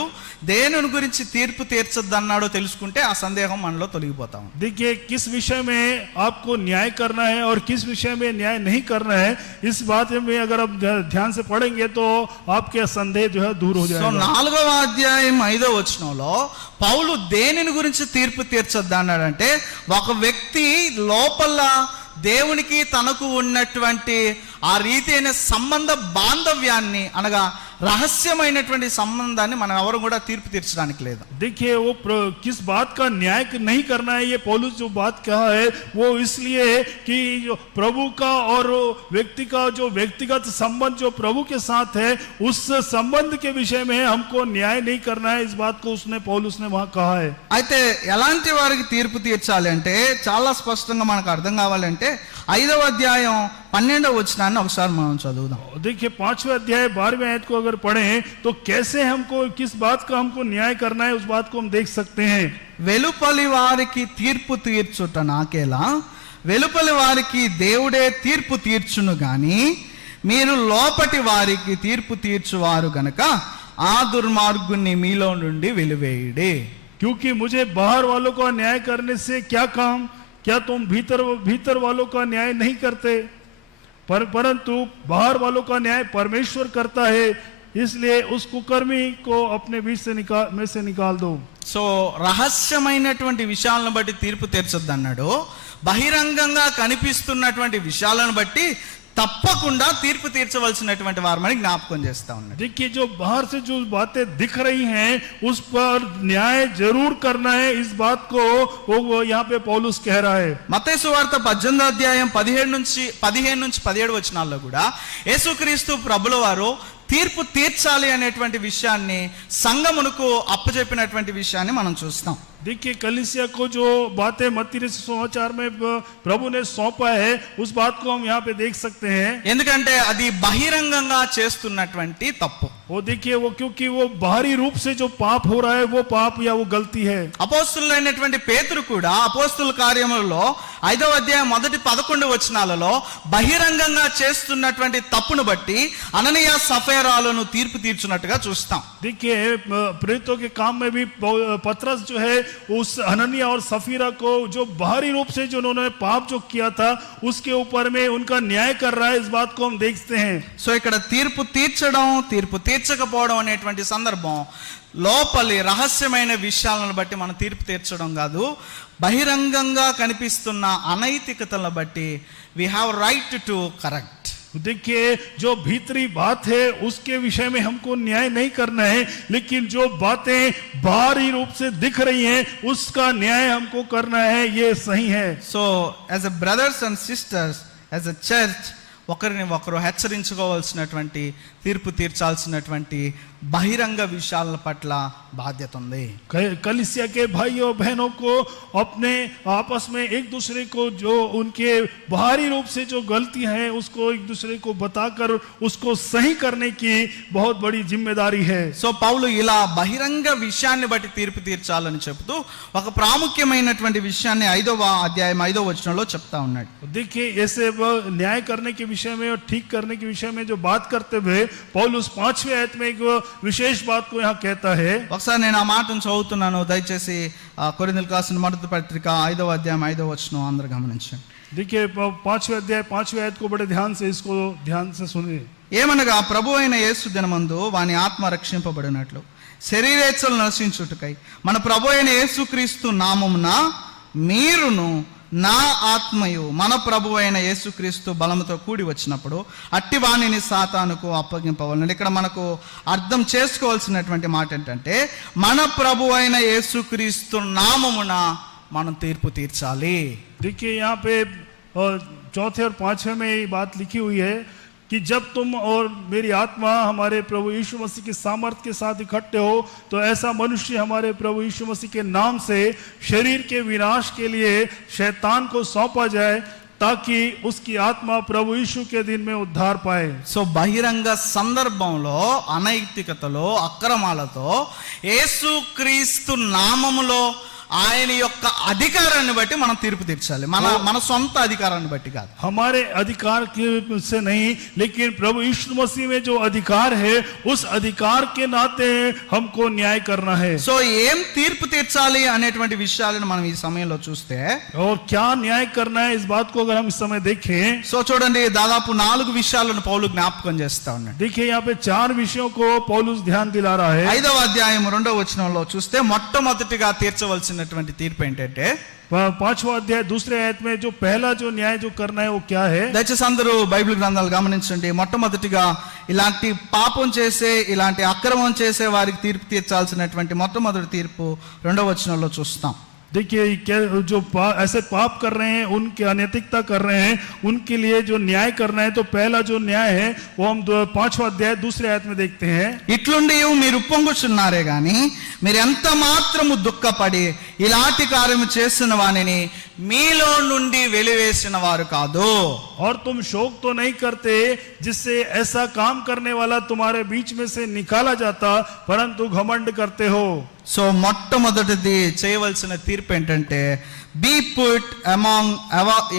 దేనిని గురించి తీర్పు తీర్చొద్దన్నాడో తెలుసుకుంటే ఆ సందేహం మనలో తొలగిపోతాం. देखिए किस विषय में आपको न्याय करना है और किस विषय में न्याय नहीं करना है, इस बात में अगर आप ध्यान से पढ़ेंगे तो आपके संदेह जो है दूर हो సో जाएगा। 4వ అధ్యాయం 5వ వచనంలో పౌలు దేనిని గురించి తీర్పు తీర్చొద్దన్నాడంటే, ఒక వ్యక్తి లోపల దేవునికి తనకు ఉన్నటువంటి ఆ రీతైన సంబంధ బాంధవ్యాన్ని, అనగా రహస్యమైనటువంటి సంబంధాన్ని మనం ఎవరు కూడా తీర్పు తీర్చడానికి లేదు. देखिए वो किस बात का न्याय नहीं करना है, ये पौलुस जो बात कहा है वो इसलिए है कि जो प्रभु का और व्यक्ति का जो व्यक्तिगत संबंध जो प्रभु के साथ है, उस संबंध के विषय में हमको न्याय नहीं करना है, इस बात को पौलुस ने वहां कहा है। అయితే ఎలాంటి వారికి తీర్పు తీర్చాలి అంటే చాలా స్పష్టంగా మనకు అర్థం కావాలంటే 5వ అధ్యాయం 12వ వచనాన్ని ఒకసారి మనం చదువుదాం. देखिए 5वें अध्याय 12वें आयत को अगर पढ़ें तो कैसे हमको, किस बात का हमको न्याय करना है, उस बात को हम देख सकते हैं। వెలుపలి వారికి తీర్పు తీర్చుట నాకేలా, వెలుపలి వారికి దేవుడే తీర్పు తీర్చును గాని మీరు లోపటి వారికి తీర్పు తీర్చువారు గనక ఆ దుర్మార్గుని మీలో నుండి వెలివేయుడి. क्योंकि मुझे बाहर वालों का न्याय करने से क्या काम, क्या तुम भीतर वालों का न्याय नहीं करते? परंतु बाहर वालों का न्याय परमेश्वर करता है, इसलिए उस कुकर्मी को अपने बीच से निकाल दो। సో రహస్యమైనటువంటి విషయాలను బట్టి తీర్పు తీర్చొద్దు అన్నాడు. బహిరంగంగా కనిపిస్తున్నటువంటి విషయాలను బట్టి తప్పకుండా తీర్పు తీర్చవలసినటువంటి వారమని జ్ఞాపకం చేస్తా ఉన్నాడు. देखिए जो बाहर से जो बातें दिख रही हैं उस पर न्याय जरूर करना है, इस बात को वो यहाँ पे पौलुस कह रहा है। మత్తయి సువార్త 18వ అధ్యాయం 15 నుంచి 17 వచనాల్లో కూడా యేసుక్రీస్తు ప్రభుల వారు తీర్పు తీర్చాలి అనేటువంటి విషయాన్ని సంఘమునకు అప్పచెప్పినటువంటి విషయాన్ని మనం చూస్తాం. देखिए कलीसिया को जो बातें मत्ती समाचार में प्रभु ने सौंपा है, उस बात को हम यहाँ पे देख सकते हैं। ఎందుకంటే అది బహిరంగంగా చేస్తున్నటువంటి తప్పు. वो देखिए वो, क्योंकि वो बाहरी रूप से जो पाप हो रहा है वो पाप या वो गलती है। అపోస్తులైనటువంటి పేతురు కూడా అపోస్తుల కార్యములలో 5వ అధ్యాయం 11 వచనాలలో బహిరంగంగా చేస్తున్నటువంటి తప్పును బట్టి అననీయ సఫేరాలను తీర్పు తీర్చున్నట్టుగా చూస్తాం. देखिए प्रेरितों के काम में भी पतरस जो है उस हननिया और सफीरा को जो बाहरी रूप से जो उन्होंने पाप जो किया था उसके ऊपर में उनका न्याय कर रहा है, इस बात को हम देखते हैं। సో ఇక్కడ తీర్పు తీర్చడం, తీర్పు తీర్చకపోవడం అనేటువంటి సందర్భం లోపలి రహస్యమైన విషయాలను బట్టి మనం తీర్పు తీర్చడం కాదు, బహిరంగంగా కనిపిస్తున్న అనైతికతలను బట్టి we have right to correct. देखिए, जो भीतरी बात है उसके विषय में हमको न्याय नहीं करना है, लेकिन जो बातें बाहरी रूप से दिख रही हैं उसका न्याय हमको करना है, ये सही है. So as a brothers and sisters, as a church, ఒకరిని ఒకరు హెచ్చరించుకోవాల్సినటువంటి, తీర్పు తీర్చాల్సినటువంటి బహిరంగ విషయాల పట్ల బాధ్యత ఉంది. कलीसिया के भाइयों बहनों को अपने आपस में एक दूसरे को जो उनके बाहरी रूप से जो गलती है उसको एक दूसरे को बताकर उसको सही करने की बहुत बड़ी जिम्मेदारी है. సో పౌలు ఇలా బహిరంగ విషయాన్ని బట్టి తీర్పు తీర్చాలని చెబుతూ ఒక ప్రాముఖ్యమైనటువంటి విషయాన్ని 5వ అధ్యాయం 5వ వచనంలో చెప్తా ఉన్నాడు. देखिए, ऐसे न्याय करने के विषय में और ठीक करने के विषय में जो बात करते हुए पौलुस 5वें आयत में एक विशेष बात को यहाँ कहता है. ఒకసారి నేను ఆ మాటను చదువుతున్నాను, దయచేసి కొరింథీయులకు రాసిన మొదటి పత్రిక 5వ అధ్యాయం 5వ వచనం అందరూ గమనించండి. देखिए, 5वें अध्याय 5वें आयत को बड़े ध्यान से इसको ध्यान से सुनिए. ఏమనగా ప్రభు అయిన యేసు దినమందు వాని ఆత్మ రక్షింపబడినట్లు శరీరేచ్ఛలు నశించుటకై మన ప్రభు అయిన యేసుక్రీస్తు నామమున మీరును నా ఆత్మయు మన ప్రభు అయిన యేసుక్రీస్తు బలముతో కూడి వచ్చినప్పుడు అట్టి వాణిని సాతానుకు అప్పగింపవలెను. ఇక్కడ మనకు అర్థం చేసుకోవాల్సినటువంటి మాట ఏంటంటే, మన ప్రభు అయిన యేసుక్రీస్తు నామమున మనం తీర్పు తీర్చాలి. देखिए, यहाँ पे चौथे और 5वें में ये बात लिखी हुई है कि जब तुम और मेरी आत्मा हमारे प्रभु यीशु मसीह के सामर्थ के साथ इकट्ठे हो तो ऐसा मनुष्य हमारे प्रभु यीशु मसीह के नाम से शरीर के विनाश के लिए शैतान को सौंपा जाए, ताकि उसकी आत्मा प्रभु यीशु के दिन में उद्धार पाए. సో బహిరంగ సందర్భంలో అనైతికతలో అక్రమాలతో యేసుక్రీస్తు నామములో ఆయన యొక్క అధికారాన్ని బట్టి మనం తీర్పు తీర్చాలి. మన సొంత అధికారాన్ని బట్టి కాదు, हमारे अधिकार के से नहीं, लेकिन प्रभु यीशु मसीह में जो अधिकार है उस अधिकार के नाते हमको न्याय करना है. సో ఏం తీర్పు తీర్చాలి అనేటువంటి విషయాలను మనం ఈ సమయంలో చూస్తే, और क्या न्याय करना है इस बात को अगर हम इस समय देखें, సో చూడండి, దాదాపు 4 విషయాలను పౌలు జ్ఞాపకం చేస్తా ఉన్నాడు. देखिए यहाँ पे 4 विषयों को पौलुस ध्यान दिला रहा है. 5వ అధ్యాయం 2వ వచనంలో చూస్తే మొట్టమొదటిగా తీర్చవలసినటువంటి తీర్పు ఏంటంటే, 5वां अध्याय 2रे आयत में जो पहला जो न्याय जो करना है वो क्या है. దయచేసి అందరూ బైబిల్ గ్రంథాలు గమనించండి. మొట్టమొదటిగా ఇలాంటి పాపం చేసే, ఇలాంటి అక్రమం చేసే వారికి తీర్పు తీర్చాల్సినటువంటి మొట్టమొదటి తీర్పు 2వ వచనంలో చూస్తాం. देखिए, जो ऐसे पाप कर रहे हैं, उनके अनैतिकता कर रहे हैं, उनके लिए जो न्याय करना है, तो पहला जो न्याय है वो हम 5वां अध्याय 2रे आयत में देखते हैं. ఇట్లుండి మీరు ఉప్పొంగుచున్నారే గాని మీరు ఎంత మాత్రము దుఃఖపడి ఇలాంటి కార్యము చేసిన వానిని మీలో నుండి వెలివేసిన వారు కాదు. और तुम शोक तो नहीं करते जिससे ऐसा काम करने वाला तुम्हारे बीच में से निकाला जाता, परंतु घमंड करते हो. సో మొట్టమొదటిది చేయవలసిన తీర్పు ఏంటంటే, be put among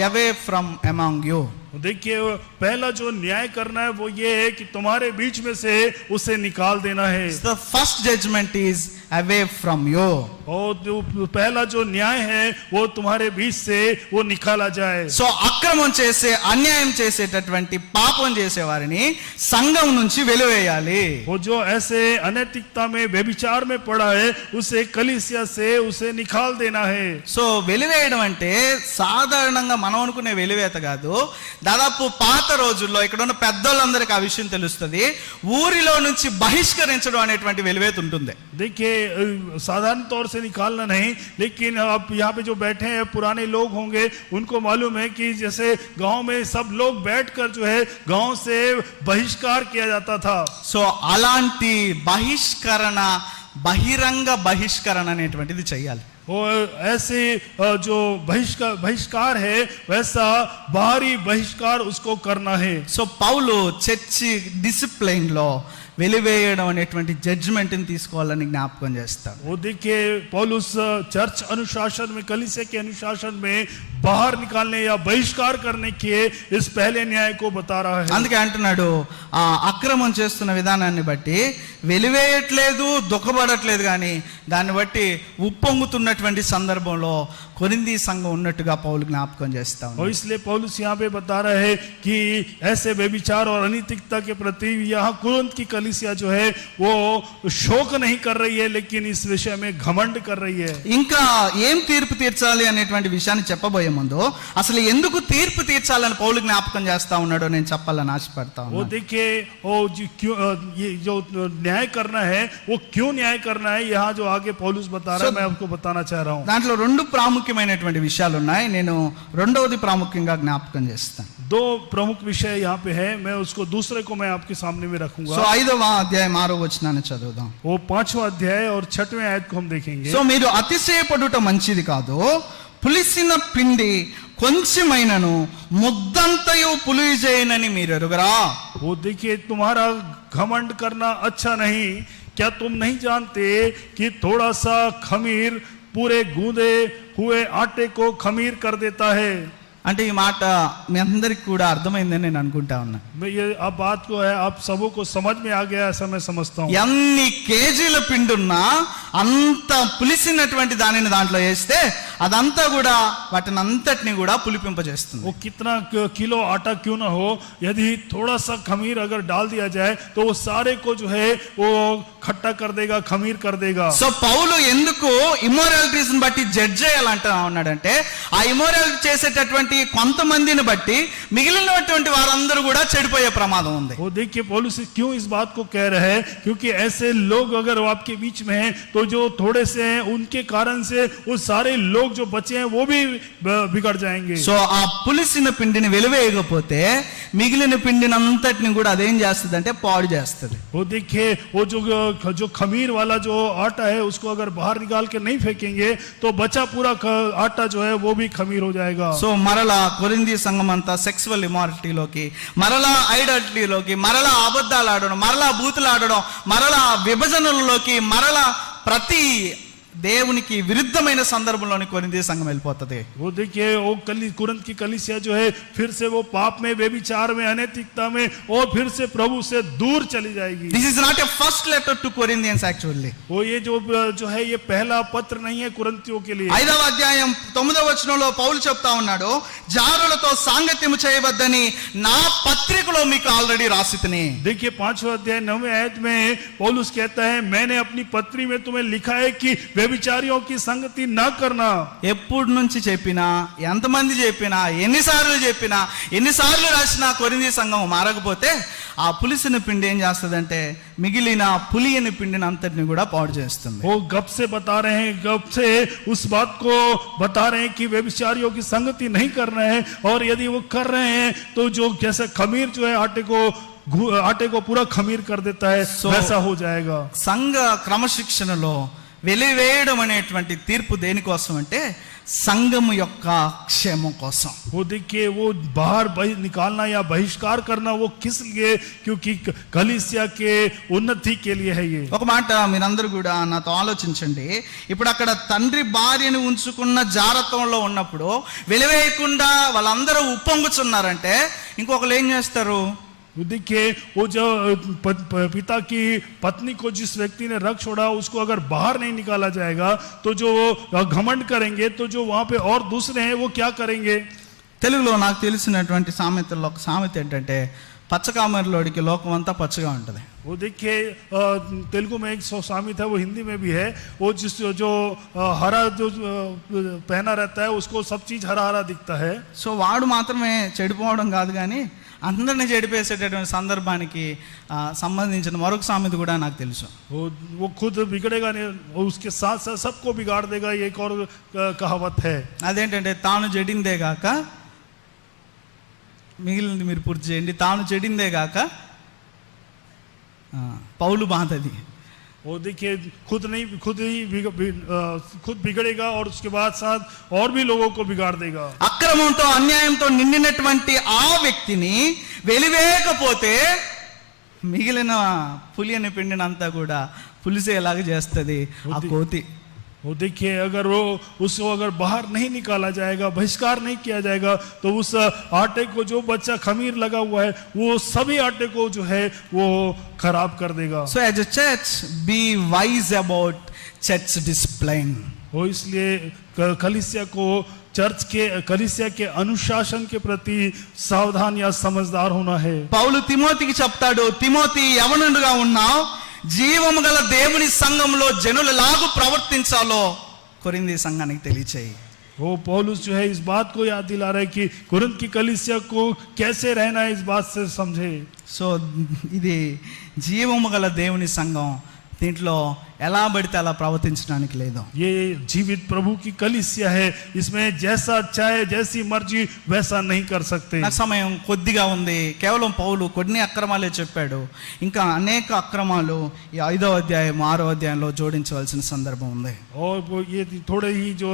away from among you. देखिए, पहला जो न्याय करना है वो ये है कि तुम्हारे बीच में से उसे निकाल देना है. The first judgement is away from you. और जो पहला जो न्याय है वो तुम्हारे बीच से वो निकाला जाए. సో అక్రమం చేసే, అన్యాయం చేసేటటువంటి పాపం చేసే వారిని సంఘం నుంచి వెలివేయాలి. वो जो ऐसे अनैतिकता में व्यभिचार में पड़ा है उसे कलीसिया से उसे निकाल देना है. సో వెలివేయడం అంటే సాధారణంగా మనం అనుకునే వెలివేత కాదు. దాదాపు పాత రోజుల్లో ఇక్కడ ఉన్న పెద్దోళ్ళందరికీ ఆ విషయం తెలుస్తుంది, ఊరిలో నుంచి బహిష్కరించడం అనేటువంటి వెలివేత ఉంటుంది. देखिए, साधारण तौर से निकालना नहीं, लेकिन आप यहाँ पे जो बैठे हैं पुराने लोग होंगे, उनको मालूम है कि जैसे गांव में सब लोग बैठकर जो है गांव से बहिष्कार किया जाता था. సో అలాంటి బహిష్కరణ, బహిరంగ బహిష్కరణ అనేటువంటిది చేయాలి. वो ऐसे जो बहिष्कार है वैसा बाहरी बहिष्कार उसको करना है. సో పౌలు చర్చి డిసిప్లైన్ లో వెలివేయడం అనేటువంటి జడ్జ్మెంట్ ని తీసుకోవాలని జ్ఞాపకం చేస్తాడు. वो देखिए, पौलुस चर्च अनुशासन में, कलीसिया के अनुशासन में बाहर निकालने या बहिष्कार करने के इस पहले न्याय को बता रहा है. అందుకే అంటున్నాడు, ఆ అక్రమం చేస్తున్న విధానాన్ని బట్టి వెలివేయట్లేదు, దుఃఖపడట్లేదు, కానీ దాన్ని బట్టి ఉప్పొంగుతున్న ఉన్నటువంటి సందర్భంలో కొరింథీ సంఘం ఉన్నట్టుగా పౌలు జ్ఞాపకం చేస్తా और ఉన్నాడు. इसलिए पौलुस यहाँ पे बता रहा है कि ऐसे व्यभिचार और अनैतिकता के प्रति यहाँ कुरिन्थ की कलीसिया जो है वो शोक नहीं कर रही है, लेकिन इस विषय में घमंड कर रही है। ఇంకా ఏం తీర్పు తీర్చాలి అనేటువంటి విషయాన్ని చెప్పబోయే ముందు అసలు ఎందుకు తీర్పు తీర్చాలని పౌలు జ్ఞాపకం చేస్తా ఉన్నాడో నేను చెప్పాలని ఆశపడతా वो ఉన్నాను. देखिए वो ये जो न्याय करना है वो क्यों न्याय करना है, यहाँ जो आगे पौलुस बता रहा है मैं आपको बताना चाह रहा हूँ। దాంట్లో రెండు ప్రాముఖ్యమైనటువంటి విషయాలు ఉన్నాయి. నేను రెండవది ప్రాముఖ్యంగా జ్ఞాపకం చేస్తాను. दो प्रमुख विषय यहाँ पे है, मैं उसको दूसरे को मैं आपके सामने में సో रखूंगा। 5వ అధ్యాయం 6వ వచనాన్ని చదువుదాం. वो 5वां अध्याय और 6वें आयत को हम देखेंगे। సో మీరు అతిశయపడుట మంచిది కాదు, పులిసిన పిండి కొంచెమైనను ముద్దంతయు పులిజేయనని మీరు ఎరుగరా. वो देखिए तुम्हारा घमंड करना अच्छा नहीं, क्या तुम नहीं जानते कि थोड़ा सा खमीर पूरे गूंदे हुए आटे को खमीर कर देता है। అంటే ఈ మాట మీ అందరికి కూడా అర్థమైందని నేను అనుకుంటా ఉన్నా. मैं ये अब बात को है आप सबों को समझ में आ गया ऐसा मैं समझता हूँ। ఎన్ని కేజీల పిండి ఉన్నా అంత పులిసినటువంటి దానిని దాంట్లో వేస్తే అదంతా కూడా వాటిని అంతటిని కూడా పులిపింపజేస్తుంది. वो कितना किलो आटा क्यों ना हो, यदि थोड़ा सा खमीर अगर डाल दिया जाए तो वो सारे को जो है वो खट्टा कर देगा, खमीर कर देगा। సో పౌలు ఎందుకు ఇమ్మోరాలిటీస్ బట్టి జడ్జ్ చేయాలంటా ఉన్నాడంటే ఆ ఇమ్మోరాలిటీ చేసేటటువంటి కొంతమందిని బట్టి మిగిలినటువంటి వారందరూ కూడా చెడిపోయే ప్రమాదం ఉంది. वो देखिए पौलुस क्यों इस बात को कह रहे हैं, क्योंकि ऐसे लोग अगर आपके बीच में हैं तो जो थोड़े से हैं उनके कारण से वो सारे लोग जो बचे हैं वो भी बिगड़ जाएंगे। సో ఆ పులిసిన పిండిని వెలివేయకపోతే మిగిలిన పిండిని అంతటిని కూడా అదేం చేస్తుంది అంటే పాడు చేస్తుంది. वो देखिए वो जो खमीर वाला जो आटा है उसको अगर बाहर निकाल के नहीं फेंकेंगे तो बचा पूरा आटा जो है वो भी खमीर हो जाएगा। సో మరలా కొరింథీ సంఘం అంతా సెక్సువల్ ఇమారిటీలోకి, మరలా ఐడల్టరీలోకి, మరలా అబద్ధాలు ఆడడం, మరలా బూతులు ఆడడం, మరలా విభజనలలోకి, మరలా ప్రతి దేవునికి విరుద్ధమైన సందర్భంలోని కొరింథీ సంఘం వెళ్ళిపోతుంది. वो देखिए वो कुरिन्थ की कलीसिया जो है फिर से वो पाप में, व्यभिचार में, अनैतिकता में और फिर से प्रभु से दूर चली जाएगी। This is not a first letter to Corinthians actually. वो ये जो है ये पहला पत्र नहीं है कुरिन्थियों के लिए। 5వ అధ్యాయం 9వ వచనంలో పౌలు చెప్తా ఉన్నాడు, జారులతో సాంగత్యము చేయవద్దని నా పత్రికలో మీకు ఆల్రెడీ రాసితిని. देखिए 5वां अध्याय 9वें आयत में पौलुस कहता है मैंने अपनी पत्री में तुम्हें लिखा है कि व्यभिचारियों की संगति न करना। ఎప్పుడు నుంచి చెప్పినా, ఎంతమంది చెప్పినా, ఎన్నిసార్లు రాసినా కొరింథీ సంఘం మారకపోతే ఆ పులిసిన పిండి ఏం చేస్తుందంటే మిగిలిన పులియని పిండిని అంతటిని కూడా పాడు చేస్తుంది. वो गप से बता रहे हैं, गप से उस बात को बता रहे हैं कि व्यभिचारियों की संगति नहीं करना है, और यदि वो कर रहे हैं तो जो जैसे खमीर जो है आटे को पूरा खमीर कर देता है वैसा हो जाएगा। సంఘ క్రమశిక్షణలో వెలివేయడం అనేటువంటి తీర్పు దేనికోసం అంటే సంఘము యొక్క క్షేమం కోసం. वो देखिए वो बाहर निकालना या बहिष्कार करना वो किस लिए, क्योंकि कलीसिया के उन्नति के लिए है ये। ఒక మాట మీరందరూ కూడా నాతో ఆలోచించండి. ఇప్పుడు అక్కడ తండ్రి భార్యను ఉంచుకున్న జారత్వంలో ఉన్నప్పుడు వెలివేయకుండా వాళ్ళందరూ ఉప్పొంగుచున్నారంటే ఇంకొకరు ఏం చేస్తారు? देखिए वो जो पिता की पत्नी को जिस व्यक्ति ने रख छोड़ा उसको अगर बाहर नहीं निकाला जाएगा तो जो घमंड करेंगे तो जो वहां पे और दूसरे हैं वो क्या करेंगे? తెలుగులో నాకు తెలిసినటువంటి సామెతల్లో ఒక సామెత ఏంటంటే పచ్చకామరిలోడికి లోకం అంతా పచ్చగా ఉంటుంది. वो देखिए तेलुगु में एक सामित है, वो हिंदी में भी है। वो जो हरा जो पहना रहता है उसको सब चीज हरा हरा दिखता है। సో వాడు మాత్రమే చెడిపోవడం కాదు కానీ అందరిని చెడిపేసేటటువంటి సందర్భానికి సంబంధించిన మరొక సామెత కూడా నాకు తెలుసు. वो खुद बिगड़ेगा नहीं, उसके साथ साथ सबको बिगाड़ देगा, ये एक और कहावत है। అదేంటంటే తాను చెడిందే గాక మిగిలింది మీరు పూర్తి చేయండి. తాను చెడిందే గాక పౌలు బాధది. वो देखिए खुद बिगड़ेगा और उसके बाद साथ और भी लोगों को बिगाड़ देगा। అక్రమంతో అన్యాయంతో నిండినటువంటి ఆ వ్యక్తిని వెలివేయకపోతే మిగిలిన పులియని పిండినంతా కూడా పులిసేలాగా చేస్తుంది ఆ కోతి. वो देखिए अगर वो उसको अगर बाहर नहीं निकाला जाएगा, बहिष्कार नहीं किया जाएगा तो उस आटे को जो बच्चा खमीर लगा हुआ है वो सभी आटे को जो है वो खराब कर देगा। So as a church be wise about church discipline. वो वो इसलिए कलीसिया को चर्च के कलीसिया के अनुशासन के प्रति सावधान या समझदार होना है। పౌలు తిమోతికి చెప్తాడు, తిమోతి యవనుడుగా ఉన్నావు, జీవము గల దేవుని సంఘంలో జనులు ఎలాగూ ప్రవర్తించాలో కొరింథీ సంఘానికి తెలియచేయి. वो पौलुस जो है इस बात को याद दिला रहा है कि कुरिन्थ की कलीसिया को कैसे रहना है, इस बात से समझे। సో ఇది జీవము గల దేవుని సంఘం, దీంట్లో ఎలా పడితే అలా ప్రవర్తించడానికి లేదు. ये जीवित प्रभु की कलीसिया है, इसमें जैसा चाहे जैसी मर्जी वैसा नहीं कर सकते। నాకు సమయం కొద్దిగా ఉంది, కేవలం పౌలు కొన్ని అక్రమాలే చెప్పాడు, ఇంకా అనేక అక్రమాలు ఈ 5వ అధ్యాయం 6వ అధ్యాయంలో జోడించవలసిన సందర్భం ఉంది. और वो ये थोड़े ही जो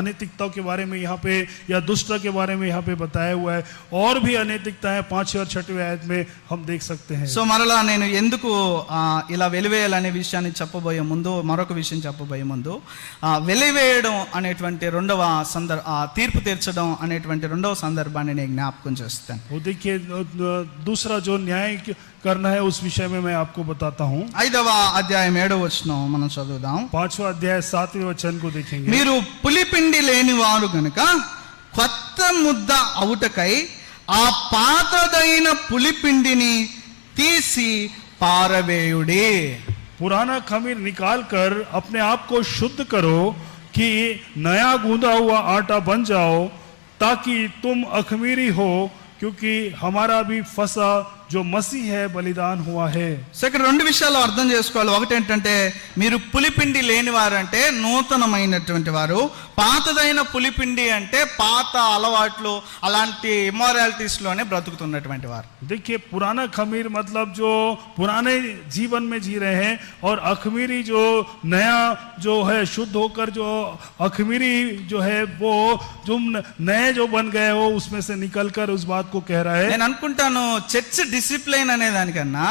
अनैतिकता के बारे में यहाँ पे या दुष्टता के बारे में यहाँ पे बताया हुआ है, और भी अनैतिकता है 5 और 6 आयत में हम देख सकते हैं। సో మరలా నేను ఎందుకు ఇలా వెలివేయాలనే విషయాన్ని చెప్పబోయే ముందు, మరొక విషయం చెప్పబోయే ముందు, వెలివేయడం అనేటువంటి తీర్పు తీర్చడం అనేటువంటి రెండవ సందర్భాన్ని నేను జ్ఞాపకం చేస్తాను. वो देखिए दूसरा जो न्याय करना है उस विषय में मैं आपको बताता हूँ। 5వ అధ్యాయం 7వ వచనం మనం చదువుదాం. 5वां अध्याय 7वें वचन को देखेंगे। మీరు పులిపిండి లేని వారు గనుక కొత్త ముద్ద అవుటకై ఆ పాతదైన పులిపిండిని తీసి పారవేయుడి. पुराना खमीर निकाल कर अपने आप को शुद्ध करो कि नया गूंदा हुआ आटा बन जाओ, ताकि तुम अखमीरी हो, क्योंकि हमारा भी फसा जो मसीह है बलिदान हुआ है। సో ఇక్కడ రెండు విషయాలు అర్థం చేసుకోవాలి. ఒకటి ఏంటంటే, మీరు పులిపిండి లేని వారు అంటే నూతనమైనటువంటి వారు, పాతదైన పులిపిండి అంటే పాత అలవాట్లు అలాంటి ఇమ్మోరాలిటీస్ లోనే బ్రతుకుతున్నటువంటి వారు. देखिए पुराना खमीर मतलब जो पुराने जीवन में जी रहे हैं, और अखमीरी जो नया जो है शुद्ध होकर जो अखमीरी जो है वो जो नए जो बन गए हो उसमें से निकलकर उस बात को कह रहा है। నేను అనుకుంటాను చర్చ్ డిసిప్లిన్ అనే దానికన్నా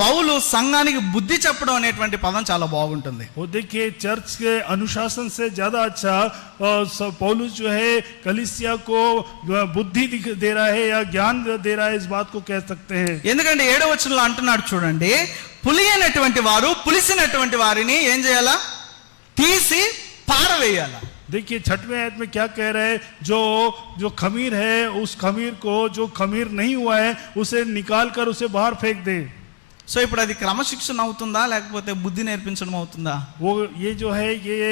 పౌలు సంఘానికి బుద్ధి చెప్పడం అనేటువంటి పదం చాలా బాగుంటుంది. वो देखिए चर्च के अनुशासन से ज्यादा अच्छा पौलुस जो है कलीसिया को बुद्धि दे रहा है या ज्ञान दे रहा है, इस बात को कह सकते हैं। ఎందుకంటే 7వ వచనంలో అంటున్నాడు చూడండి, పులియనటువంటి వారు పులిసినటువంటి వారిని ఏం చేయాలా? తీసి పారవేయాలా. देखिए 6वें आयत में क्या कह रहे हैं, जो खमीर है उस खमीर को, जो खमीर नहीं हुआ है उसे निकाल कर उसे बाहर फेंक दे। సో ఇప్పుడు అది క్రమశిక్షణ అవుతుందా లేకపోతే బుద్ధి నేర్పించడం అవుతుందా? वो ये जो है ये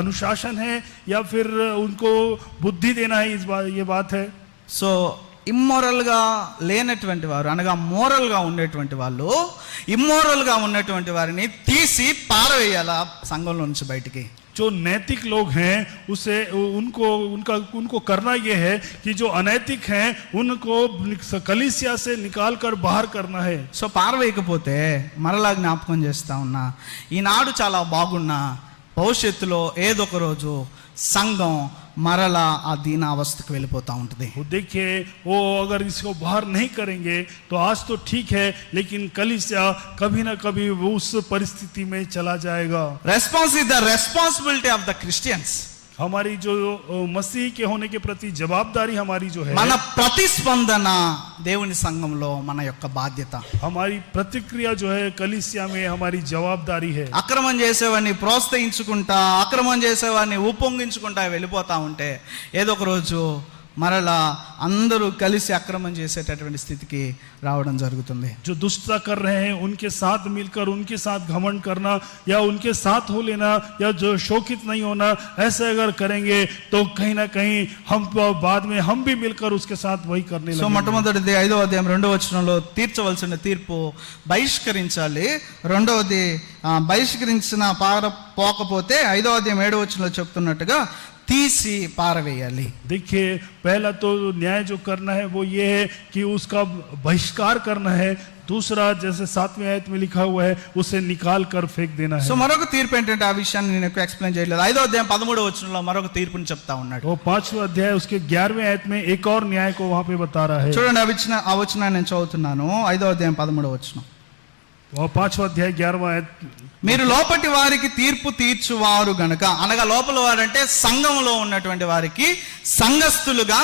अनुशासन है या फिर उनको बुद्धि देना है, ये बात है। సో ఇమ్మోరల్ గా లేనటువంటి వారు అనగా మోరల్ గా ఉండేటువంటి వాళ్ళు, ఇమ్మోరల్ గా ఉన్నటువంటి వారిని తీసి పారవేయాలా సంఘంలో నుంచి బయటికి. जो नैतिक लोग हैं उसे उनको करना ये है कि जो अनैतिक हैं उनको कलीसिया से निकाल कर बाहर करना है। సో పారవేయకపోతే మరలా జ్ఞాపకం చేస్తా ఉన్నా, ఈనాడు చాలా బాగున్నా భవిష్యత్తులో ఏదో ఒక రోజు సంఘం మరలా ఆ దీన అవస్థకు వెళ్ళిపోతా ఉంటుంది. वो देखिए वो अगर इसको बाहर नहीं करेंगे तो आज तो ठीक है, लेकिन कलीसिया कभी ना कभी वो उस परिस्थिति में चला जाएगा। రెస్పాన్సిబిలిటీ ఆఫ్ ద క్రిస్టియన్స్, हमारी जो मसीह के होने के प्रति जवाबदारी हमारी जो है, మన ప్రతిస్పందన దేవుని సంఘంలో మన యొక్క బాధ్యత. हमारी प्रतिक्रिया जो है कलीसिया में हमारी जवाबदारी है। అక్రమం చేసేవాడిని ప్రోత్సహించుకుంటా, అక్రమం చేసేవాడిని ఉప్పొంగించుకుంటా వెళ్ళిపోతా ఉంటే ఏదో ఒక రోజు మరలా అందరూ కలిసి అక్రమం చేసేటటువంటి స్థితికి రావడం జరుగుతుంది. जो दुष्टता कर रहे हैं उनके साथ मिलकर उनके साथ घमंड करना या उनके साथ हो लेना या जो शोकित नहीं होना, ऐसे अगर करेंगे तो कहीं ना कहीं हम बाद में हम भी मिलकर उसके साथ वही करने సో लगेंगे। మొట్టమొదటిది 5వ అధ్యాయం 2వ వచనంలో తీర్చవలసిన తీర్పు బహిష్కరించాలి. రెండవది బహిష్కరించిన పోకపోతే 5వ అధ్యాయం 7వ వచనంలో చెప్తున్నట్టుగా తీసి పారవేయాలి. देखिए पहला तो न्याय जो करना है वो ये है कि उसका बहिष्कार करना है। दूसरा जैसे 7वें आयत में लिखा हुआ है उसे निकाल कर फेंक देना है। సో మరొక తీర్పు ఏంటంటే ఆ విషయాన్ని నేను ఎక్కువ ఎక్స్ప్లెయిన్ చేయలేదు. 5వ అధ్యాయం 13వ వచనంలో మరొక తీర్పుని చెప్తా ఉన్నాడు. वो 5वां अध्याय उसके 11वें आयत में एक और न्याय को वहां पे बता रहा है। చూడండి ఆ వచనాన్ని నేను చదువుతున్నాను. 5వ అధ్యాయం 13వ వచనం, वो 5वां अध्याय 11वां आयत, మీరు లోపటి వారికి తీర్పు తీర్చువారు గనుక, అనగా లోపల వారంటే సంఘంలో ఉన్నటువంటి వారికి, సంఘస్థులుగా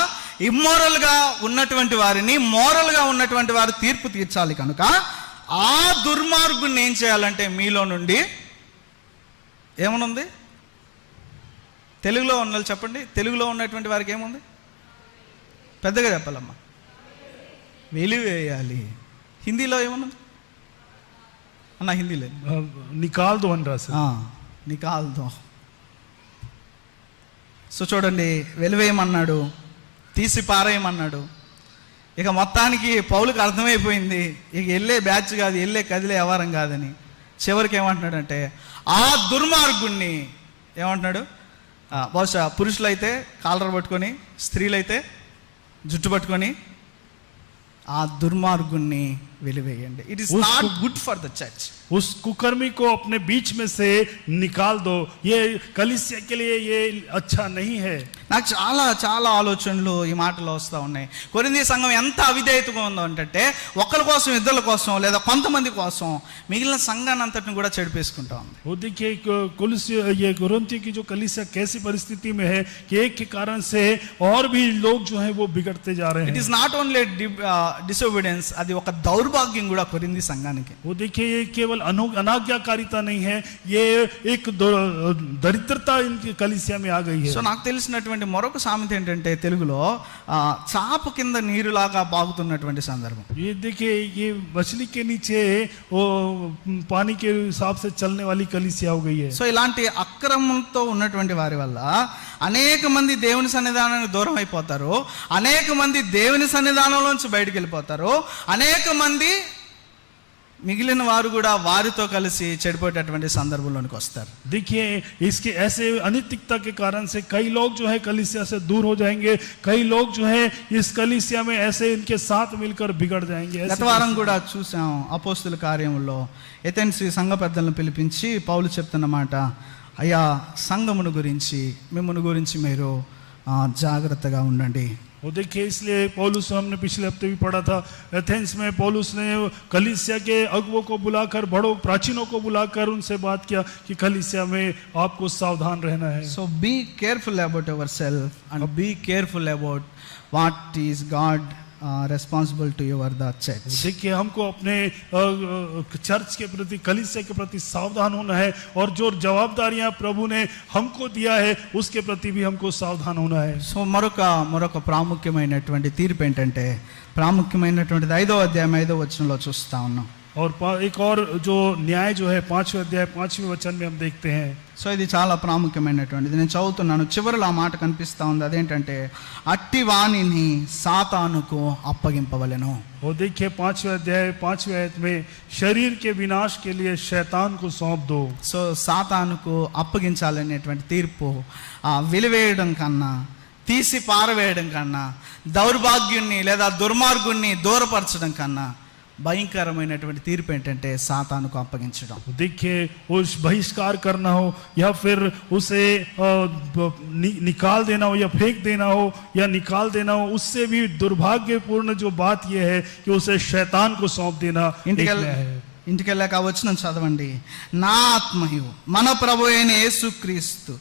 ఇమ్మోరల్ గా ఉన్నటువంటి వారిని మోరల్ గా ఉన్నటువంటి వారు తీర్పు తీర్చాలి కనుక ఆ దుర్మార్గుని ఏం చేయాలంటే మీలో నుండి ఏమనుంది? తెలుగులో ఉన్న వాళ్ళు చెప్పండి, తెలుగులో ఉన్నటువంటి వారికి ఏముంది? పెద్దగా చెప్పాలమ్మా. వెలివేయాలి. హిందీలో ఏమన్నది అన్న? హిందీలో निकाल दो అని రాశారు. నికాల్ దో. సో చూడండి, వెలివేయమన్నాడు, తీసి పారేయమన్నాడు. ఇక మొత్తానికి పౌలుకి అర్థమైపోయింది, ఇక వెళ్ళే బ్యాచ్ కాదు, వెళ్ళే కదిలే వ్యవహారం కాదని. చివరికి ఏమంటున్నాడంటే, ఆ దుర్మార్గుణ్ణి ఏమంటున్నాడు? బహుశా పురుషులైతే కాలర్ పట్టుకొని, స్త్రీలైతే జుట్టు పట్టుకొని, ఆ దుర్మార్గుణ్ణి వెలివేయండి. It is not good for the church. उस कुकर्मी को अपने बीच में से निकाल दो. ये कलीसिया के लिए ये अच्छा नहीं है. నాకు చాలా చాలా ఆలోచనలు ఈ మాటలో వస్తూ ఉన్నాయి. కొరింథీ సంఘం ఎంత అవిధేయతగా ఉందో అంటే, ఒకరి కోసం, ఇద్దరి కోసం, లేదా కొంతమంది కోసం మిగిలిన సంఘాన్ని అంతటిని కూడా చెడిపేసుకుంటా ఉంది. वो देखिए ये कोरिन्थी की जो कलीसिया कैसी परिस्थिति में है कि एक के कारण से और भी लोग जो हैं वो बिगड़ते जा रहे हैं. It is not only disobedience, అది ఒక దౌర్భాగ్యం కూడా కొరింథీ సంఘానికి. वो देखिए ये केवल अनाज्ञाकारिता नहीं है, ये एक दरिद्रता इनकी कलीसिया में आ गई है. సో నాకు తెలిసినటువంటి మరొక సామెత ఏంటంటే, తెలుగులో చాప కింద నీరులాగా బాగుతున్నటువంటి సందర్భం. ये देखिए ये मछली के नीचे वो पानी के हिसाब से चलने वाली कलीसिया हो गई है. సో ఇలాంటి అక్రమంతో ఉన్నటువంటి వారి వల్ల అనేక మంది దేవుని సన్నిధానానికి దూరం అయిపోతారు, అనేక మంది దేవుని సన్నిధానంలోంచి బయటకు వెళ్ళిపోతారు, అనేక మంది మిగిలిన వారు కూడా వారితో కలిసి చెడిపోయేటటువంటి సందర్భంలోనికి వస్తారు. देखिए इसके ऐसे अनैतिकता के कारण से कई लोग जो है कलीसिया से दूर हो जाएंगे, कई लोग जो है इस कलीसिया में ऐसे इनके साथ मिलकर बिगड़ जाएंगे. గత వారం కూడా చూసాం అపోస్తుల కార్యములో ఎథెన్స్ సంఘ పెద్దలను పిలిపించి పౌలు చెప్తున్నమాట, అయ్యా సంఘమును గురించి, మిమ్మల్ని గురించి మీరు జాగ్రత్తగా ఉండండి. वो देखिए इसलिए पौलुस, हमने पिछले हफ्ते भी पढ़ा था, एथेंस में पौलुस ने कलीसिया के अगुवों को बुलाकर, बड़ों प्राचीनों को बुलाकर उनसे बात किया कि कलीसिया में आपको सावधान रहना है. So be careful about yourself and be careful about what is God responsible to your the church. देखिए हमको अपने चर्च के प्रति, कलीसिया के प्रति सावधान होना है, और जो जवाबदारियां प्रभु ने हमको दिया है उसके प्रति भी हमको सावधान होना है. సో మరొక ప్రాముఖ్యమైనటువంటి తీర్పు ఏంటంటే, ప్రాముఖ్యమైనటువంటిది 5వ అధ్యాయం 5వ వచనంలో చూస్తా ఉన్నాం. और एक और जो न्याय जो है 5वें अध्याय 5वें वचन में हम देखते हैं. సో ఇది చాలా ప్రాముఖ్యమైనటువంటిది. నేను చదువుతున్నాను, చివరిలో ఆ మాట కనిపిస్తూ ఉంది. అదేంటంటే, అట్టి వాణిని సాతానుకు అప్పగింపవలెను. वो देखिए 5वें अध्याय 5वें आयत में, शरीर के विनाश के लिए शैतान को सौंप दो. సో సాతానుకు అప్పగించాలనేటువంటి తీర్పు వెలివేయడం కన్నా, తీసి పారవేయడం కన్నా, దౌర్భాగ్యుణ్ణి లేదా దుర్మార్గుణ్ణి దూరపరచడం కన్నా భయంకరమైనటువంటి తీర్పు ఏంటంటే సాతానుకు అప్పగించడం. देखिए उस बहिष्कार करना हो, या फिर उसे निकाल देना हो, या फेंक देना हो, या निकाल देना हो, उससे भी दुर्भाग्यपूर्ण जो बात यह है कि उसे शैतान को सौंप देना है. ఇంటికి వెళ్ళాక వచనం చదవండి. నా ఆత్మయు మన ప్రభు అయిన యేసుక్రీస్తు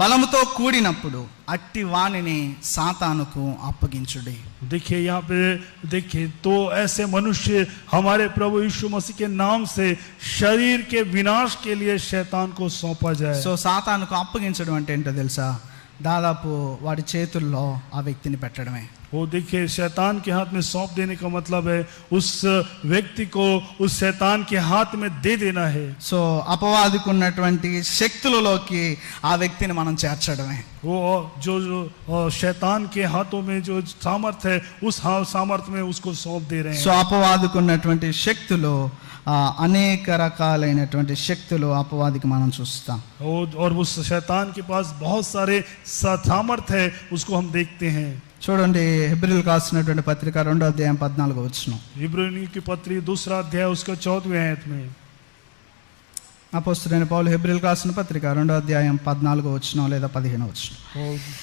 బలముతో కూడినప్పుడు అట్టి వాణిని సాతానుకు అప్పగించుడి. देखिए यहाँ पे देखिए, तो ऐसे मनुष्य हमारे प्रभु यीशु मसीह के नाम से शरीर के विनाश के लिए शैतान को सौंपा जाए. సో సాతానుకు అప్పగించడం అంటే ఏంటో తెలుసా? దాదాపు వాడి చేతుల్లో ఆ వ్యక్తిని పెట్టడమే. वो देखिए शैतान के हाथ में सौंप देने का मतलब है उस व्यक्ति को उस शैतान के हाथ में दे देना है. సో అపవాదికి ఉన్నటువంటి శక్తులలోకి ఆ వ్యక్తిని మనం చేర్చడమే. वो जो शैतान के हाथों में जो सामर्थ है, उस सामर्थ में उसको सौंप दे रहे हैं. సో అపవాదికి ఉన్నటువంటి శక్తులు, అనేక రకాలైనటువంటి శక్తులు అపవాదికి మనం చూస్తాం. और उस शैतान के पास बहुत सारे सामर्थ है, उसको हम देखते हैं. చూడండి, హెబ్రీయులకు రాసినటువంటి పత్రిక 2వ అధ్యాయం 14వ వచనం. इब्रानी की पत्री 2रा अध्याय उसका 14वें आयत में, అపోస్తలుడైన పౌలు హెబ్రీయులకు రాసిన పత్రిక 2వ అధ్యాయం 14వ వచనం లేదా 15వ వచనం.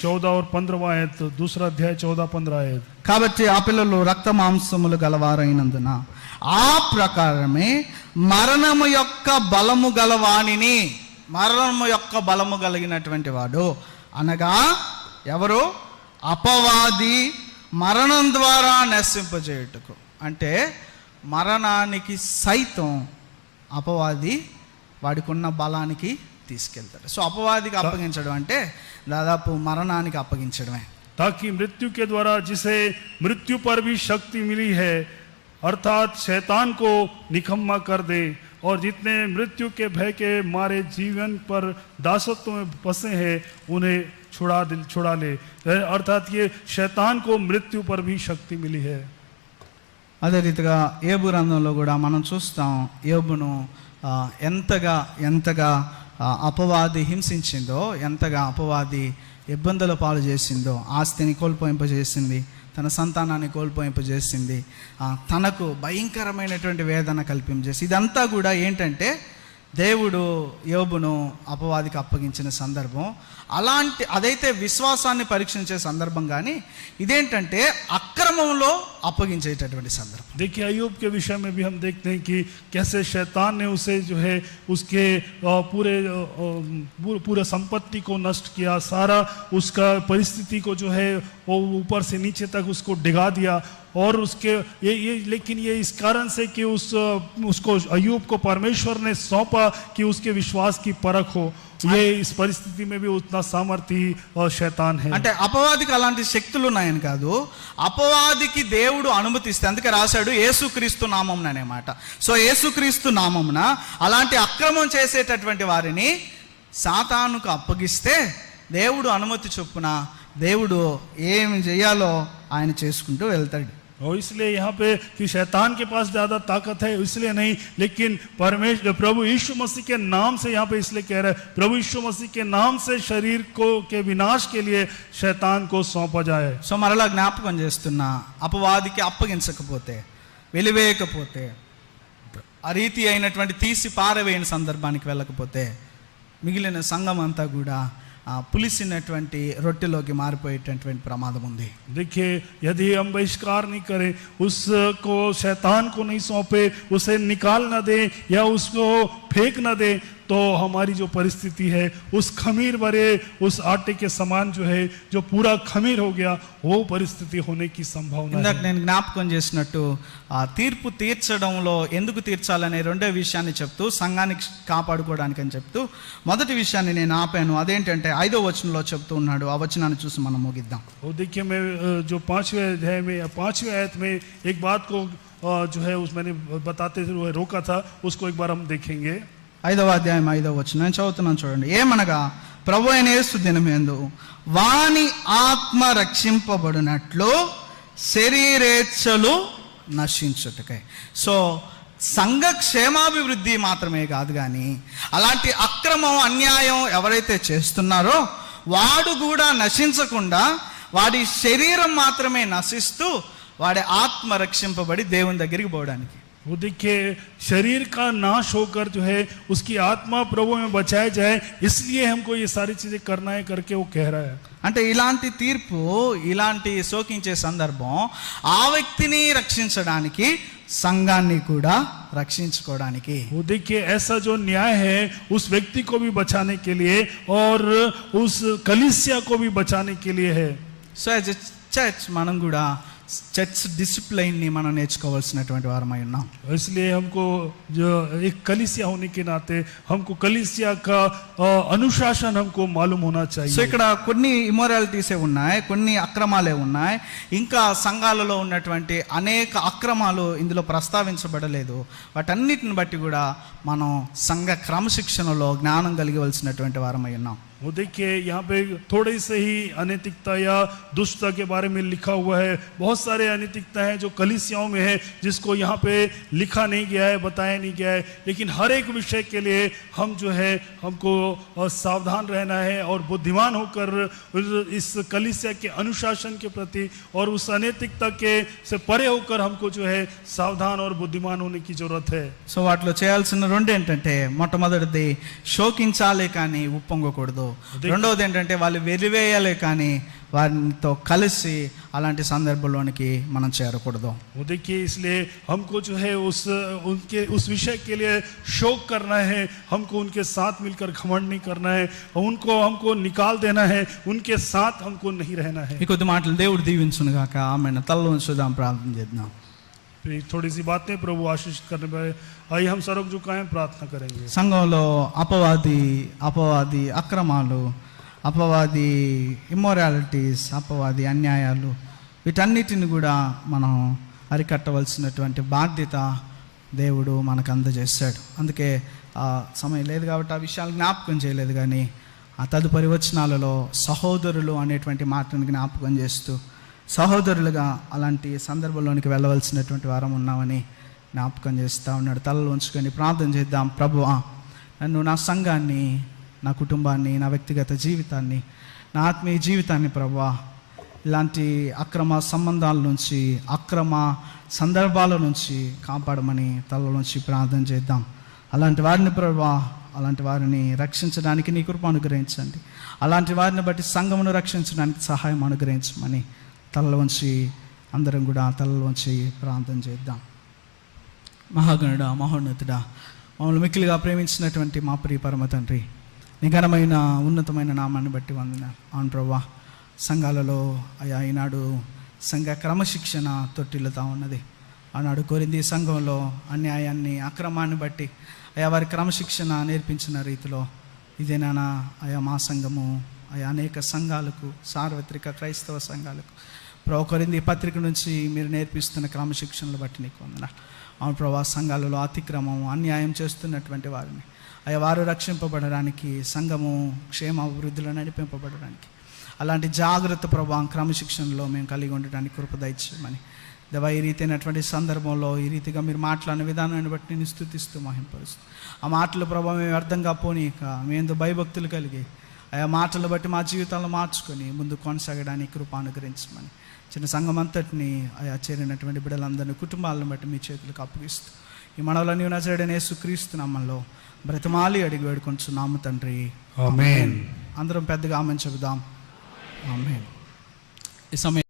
14 और 15वां आयत, 2रा अध्याय 14-15 आयत. కాబట్టి ఆ పిల్లలు రక్త మాంసములు గలవారైనందున ఆ ప్రకారమే మరణము యొక్క బలము గలవాణిని, మరణము యొక్క బలము కలిగినటువంటి వాడు అనగా ఎవరు? అపవాది మరణం ద్వారా నశింపజేయుటకు. అంటే మరణానికి సైతం అపవాది వాడికి ఉన్న బలానికి తీసుకెళ్తాడు. సో అపవాదికి అప్పగించడం అంటే దాదాపు మరణానికి అప్పగించడమే. ताकि मृत्यु के द्वारा जिसे मृत्यु पर भी शक्ति मिली है, अर्थात शैतान को निकम्मा कर दे, और जितने मृत्यु के भय के मारे जीवन पर दासत्व में फंसे हैं उन्हें छुड़ा ले, अर्थात ये शैतान को मृत्यु पर भी शक्ति मिली है. అదే రీతిగా యోబు గ్రంథంలో కూడా మనం చూస్తాం యోబును ఎంతగా అపవాది హింసించిందో, ఎంతగా అపవాది ఇబ్బందుల పాలు చేసిందో, ఆస్తిని కోల్పోయింపజేసింది, తన సంతానాన్ని కోల్పోయింపజేసింది, తనకు భయంకరమైనటువంటి వేదన కల్పించేసి, ఇదంతా కూడా ఏంటంటే దేవుడు యోబును అపవాదికి అప్పగించిన సందర్భం. అదైతే విశ్వాసాన్ని పరీక్షించే సందర్భం, కానీ ఇదేంటంటే అక్రమంలో అప్పగించేటటువంటి సందర్భం. देखिए अय्यूब के विषय में भी हम देखते हैं कि कैसे शैतान ने उसे जो है उसके पूरे संपत्ति को नष्ट किया, सारा उसका परिस्थिति को जो है वो ऊपर से नीचे तक उसको डिगा दिया. और उसके लेकिन ये इस कारण से कि उसको अय्यूब को परमेश्वर ने सौंपा कि उसके विश्वास की परख हो. ये इस परिस्थिति में भी उतना सामर्थी और शैतान है. అంటే అపవాదికి అలాంటి శక్తులు ఉన్నాయని కాదు, అపవాదికి దేవుడు అనుమతిస్తే, అందుకే రాశాడు యేసుక్రీస్తు నామమున అనే మాట. సో యేసుక్రీస్తు నామమున అలాంటి అక్రమం చేసేటటువంటి వారిని సాతానుకు అప్పగిస్తే దేవుడు అనుమతి చొప్పున దేవుడు ఏమి చేయాలో ఆయన చేసుకుంటూ వెళ్తాడు. और इसलिए यहाँ पे कि शैतान के पास ज़्यादा ताकत है इसलिए नहीं, लेकिन परमेश्वर प्रभु यीशु मसीह के नाम से यहाँ पे इसलिए कह रहा है, प्रभु यीशु मसीह के नाम से शरीर को के विनाश के लिए शैतान को सौंपा जाए. సో మరలా జ్ఞాపకం చేస్తున్నా, అపవాదికి అప్పగించకపోతే, వెలివేయకపోతే, ఆ రీతి అయినటువంటి తీసి పారవేయని సందర్భానికి వెళ్ళకపోతే మిగిలిన సంఘం అంతా కూడా పులిసినటువంటి రొట్టెలోకి మారిపోయేటటువంటి ప్రమాదం ఉంది. देखिए यदि हम बहिष्कार नहीं करें, उसको शैतान को नहीं सौंपे, उसे निकाल ना दे या उसको फेंक ना दे, तो हमारी जो परिस्थिति है उस खमीर भरे उस आटे के समान जो है, जो पूरा खमीर हो गया, वो परिस्थिति होने की संभावना है. ఇందాక నేను జ్ఞాపకం చేసినట్టు తీర్పు తీర్చడంలో ఎందుకు తీర్చాలనే రెండో విషయాన్ని చెప్తూ, సంఘాన్ని కాపాడుకోవడానికి అని చెప్తూ, మొదటి విషయాన్ని నేను ఆపాను. అదేంటంటే 5వ వచనంలో చెప్తూ ఉన్నాడు. ఆ వచనాన్ని చూసి మనం ముగిద్దాం. और देखिए मैं जो 5वें अध्याय में 5वें आयत में एक बात को जो है उस मैंने बताते हुए रोका था, उसको एक बार हम देखेंगे. 5వ అధ్యాయం 5వ వచనం నేను చదువుతున్నాను, చూడండి. ఏమనగా ప్రభు అయిన యేసు దినమందు వాని ఆత్మ రక్షింపబడినట్లు శరీరేచ్ఛలు నశించుటకై. సో సంఘ క్షేమాభివృద్ధి మాత్రమే కాదు, కానీ అలాంటి అక్రమం అన్యాయం ఎవరైతే చేస్తున్నారో వాడు కూడా నశించకుండా, వాడి శరీరం మాత్రమే నశిస్తూ వాడి ఆత్మ రక్షింపబడి దేవుని దగ్గరికి పోవడానికి. वो देखिए शरीर का नाश होकर जो है उसकी आत्मा प्रभु में बचाया जाए, इसलिए हमको ये सारी चीजें करना है करके वो कह रहा है. అంటే ఇలాంటి తీర్పు, ఇలాంటి శోకించే సందర్భం ఆ వ్యక్తిని రక్షించడానికి, సంఘాన్ని కూడా రక్షించుకోవడానికి. वो देखिए ऐसा जो न्याय है उस व्यक्ति को भी बचाने के लिए और उस कलीसिया को भी बचाने के लिए है. సో యాజ్ ఎ చర్చ్ మనం కూడా చర్చ్ డిసిప్లైన్ని మనం నేర్చుకోవాల్సినటువంటి వారమై ఉన్నాం. इसलिए हमको जो एक कलीसिया होने के नाते हमको कलीसिया का अनुशासन हमको मालूम होना चाहिए. సో ఇక్కడ కొన్ని ఇమోరాలిటీసే ఉన్నాయి, కొన్ని అక్రమాలే ఉన్నాయి, ఇంకా సంఘాలలో ఉన్నటువంటి అనేక అక్రమాలు ఇందులో ప్రస్తావించబడలేదు. వాటన్నిటిని బట్టి కూడా మనం సంఘ క్రమశిక్షణలో జ్ఞానం కలిగవలసినటువంటి వారమై ఉన్నాం. वो देखिए यहाँ पे थोड़े से ही अनैतिकता या दुष्टता के बारे में लिखा हुआ है. बहुत सारे अनैतिकता हैं जो कलीसियाओं में है जिसको यहाँ पे लिखा नहीं गया है, बताया नहीं गया है. लेकिन हर एक विषय के लिए हम जो है हमको सावधान रहना है और बुद्धिमान होकर इस कलीसिया के अनुशासन के प्रति और उस अनैतिकता के से परे होकर हमको जो है सावधान और बुद्धिमान होने की जरूरत है. సో వాటిలో చేయాల్సిన రెండు ఏంటంటే, మొట్టమొదటిది శోకించాలి కానీ ఉప్పొంగకూడదు. రెండవది ఏంటంటే వాళ్ళు వెలివేయాలి కానీ వారితో కలిసి అలాంటి సందర్భంలోనికి మనం చేరకూడదు. वो देखिए इसलिए हमको जो है उस विषय के लिए शोक करना है, हमको उनके साथ मिलकर घमंड नहीं करना है, उनको हमको निकाल देना है, उनके साथ हमको नहीं रहना है. ఈ కొద్ది మాటలు దేవుడు దీవించును గాక. ఆమేన్. తలలో ఉంచుదాం, ప్రార్థన చేద్దాం. थोड़ी सी बातें प्रभु आशीष करने पर आइए हम सर झुकाएं, प्रार्थना करेंगे। సంఘంలో అపవాది అక్రమాలు, అపవాది ఇమ్మొరాలిటీస్, అపవాది అన్యాయాలు, వీటన్నిటిని కూడా మనం అరికట్టవలసినటువంటి బాధ్యత దేవుడు మనకు అందజేశాడు. అందుకే సమయం లేదు కాబట్టి ఆ విషయాలు జ్ఞాపకం చేయలేదు, కానీ ఆ తదుపరి వచనాలలో సహోదరులు అనేటువంటి మాటను జ్ఞాపకం చేస్తూ సహోదరులుగా అలాంటి సందర్భంలోనికి వెళ్ళవలసినటువంటి వారం ఉన్నామని జ్ఞాపకం చేస్తూ ఉన్నాడు. తలలు ఉంచుకొని ప్రార్థన చేద్దాం. ప్రభువా, నన్ను, నా సంఘాన్ని, నా కుటుంబాన్ని, నా వ్యక్తిగత జీవితాన్ని, నా ఆత్మీయ జీవితాన్ని ప్రభువా ఇలాంటి అక్రమ సంబంధాల నుంచి, అక్రమ సందర్భాల నుంచి కాపాడమని తలలోంచి ప్రార్థన చేద్దాం. అలాంటి వారిని ప్రభువా, అలాంటి వారిని రక్షించడానికి నీ కృప అనుగ్రహించండి. అలాంటి వారిని బట్టి సంఘమును రక్షించడానికి సహాయం అనుగ్రహించమని తలలోంచి అందరం కూడా తలలోంచి ప్రార్థన చేద్దాం. మహాగణుడా, మహోన్నతుడా, మమ్మల్ని మిక్కిలిగా ప్రేమించినటువంటి మా ప్రియ పరమ తండ్రి, నీ ఘనమైన ఉన్నతమైన నామాన్ని బట్టి వందనాలు. అవును ప్రభువా, సంఘాలలో అయా ఈనాడు సంఘ క్రమశిక్షణ తొట్టిల్లుతా ఉన్నది. ఆనాడు కొరింథీ సంఘంలో అన్యాయాన్ని, అక్రమాన్ని బట్టి అయా వారి క్రమశిక్షణ నేర్పించిన రీతిలో ఇదేనా అయా మా సంఘము అయా అనేక సంఘాలకు, సార్వత్రిక క్రైస్తవ సంఘాలకు ప్రభు కొరింథీ పత్రిక నుంచి మీరు నేర్పిస్తున్న క్రమశిక్షణలు బట్టి నీకు వందనాలు. అవును ప్రభా, సంఘాలలో అతిక్రమం, అన్యాయం చేస్తున్నటువంటి వారిని అయా వారు రక్షింపబడడానికి, సంఘము క్షేమ అభివృద్ధిలో నడిపింపబడడానికి అలాంటి జాగ్రత్త ప్రభా క్రమశిక్షణలో మేము కలిగి ఉండడానికి కృప దయచేయమని దేవా, ఈ రీతి అయినటువంటి సందర్భంలో ఈ రీతిగా మీరు మాట్లాడిన విధానాన్ని బట్టి నేను స్తుతిస్తూ మహింపరుస్తూ ఆ మాటలు ప్రభావ మేము అర్థంగా పోనీక మేము భయభక్తులు కలిగి ఆయా మాటలు బట్టి మా జీవితాలను మార్చుకొని ముందు కొనసాగడానికి కృప అనుగ్రహించమని చిన్న సంఘం అంతటిని ఆయా చేరినటువంటి బిడ్డలందరినీ, కుటుంబాలను బట్టి మీ చేతులకు అప్పగిస్తూ ఈ మనవలన్నీ నజరేయుడైన యేసుక్రీస్తు నామములో బ్రతిమాలి అడిగి వేడుకొంచున్నాము తండ్రి, ఆమేన్. అందరం పెద్దగా ఆమేన్ చెబుదాం. ఆమేన్. ఈ సమయం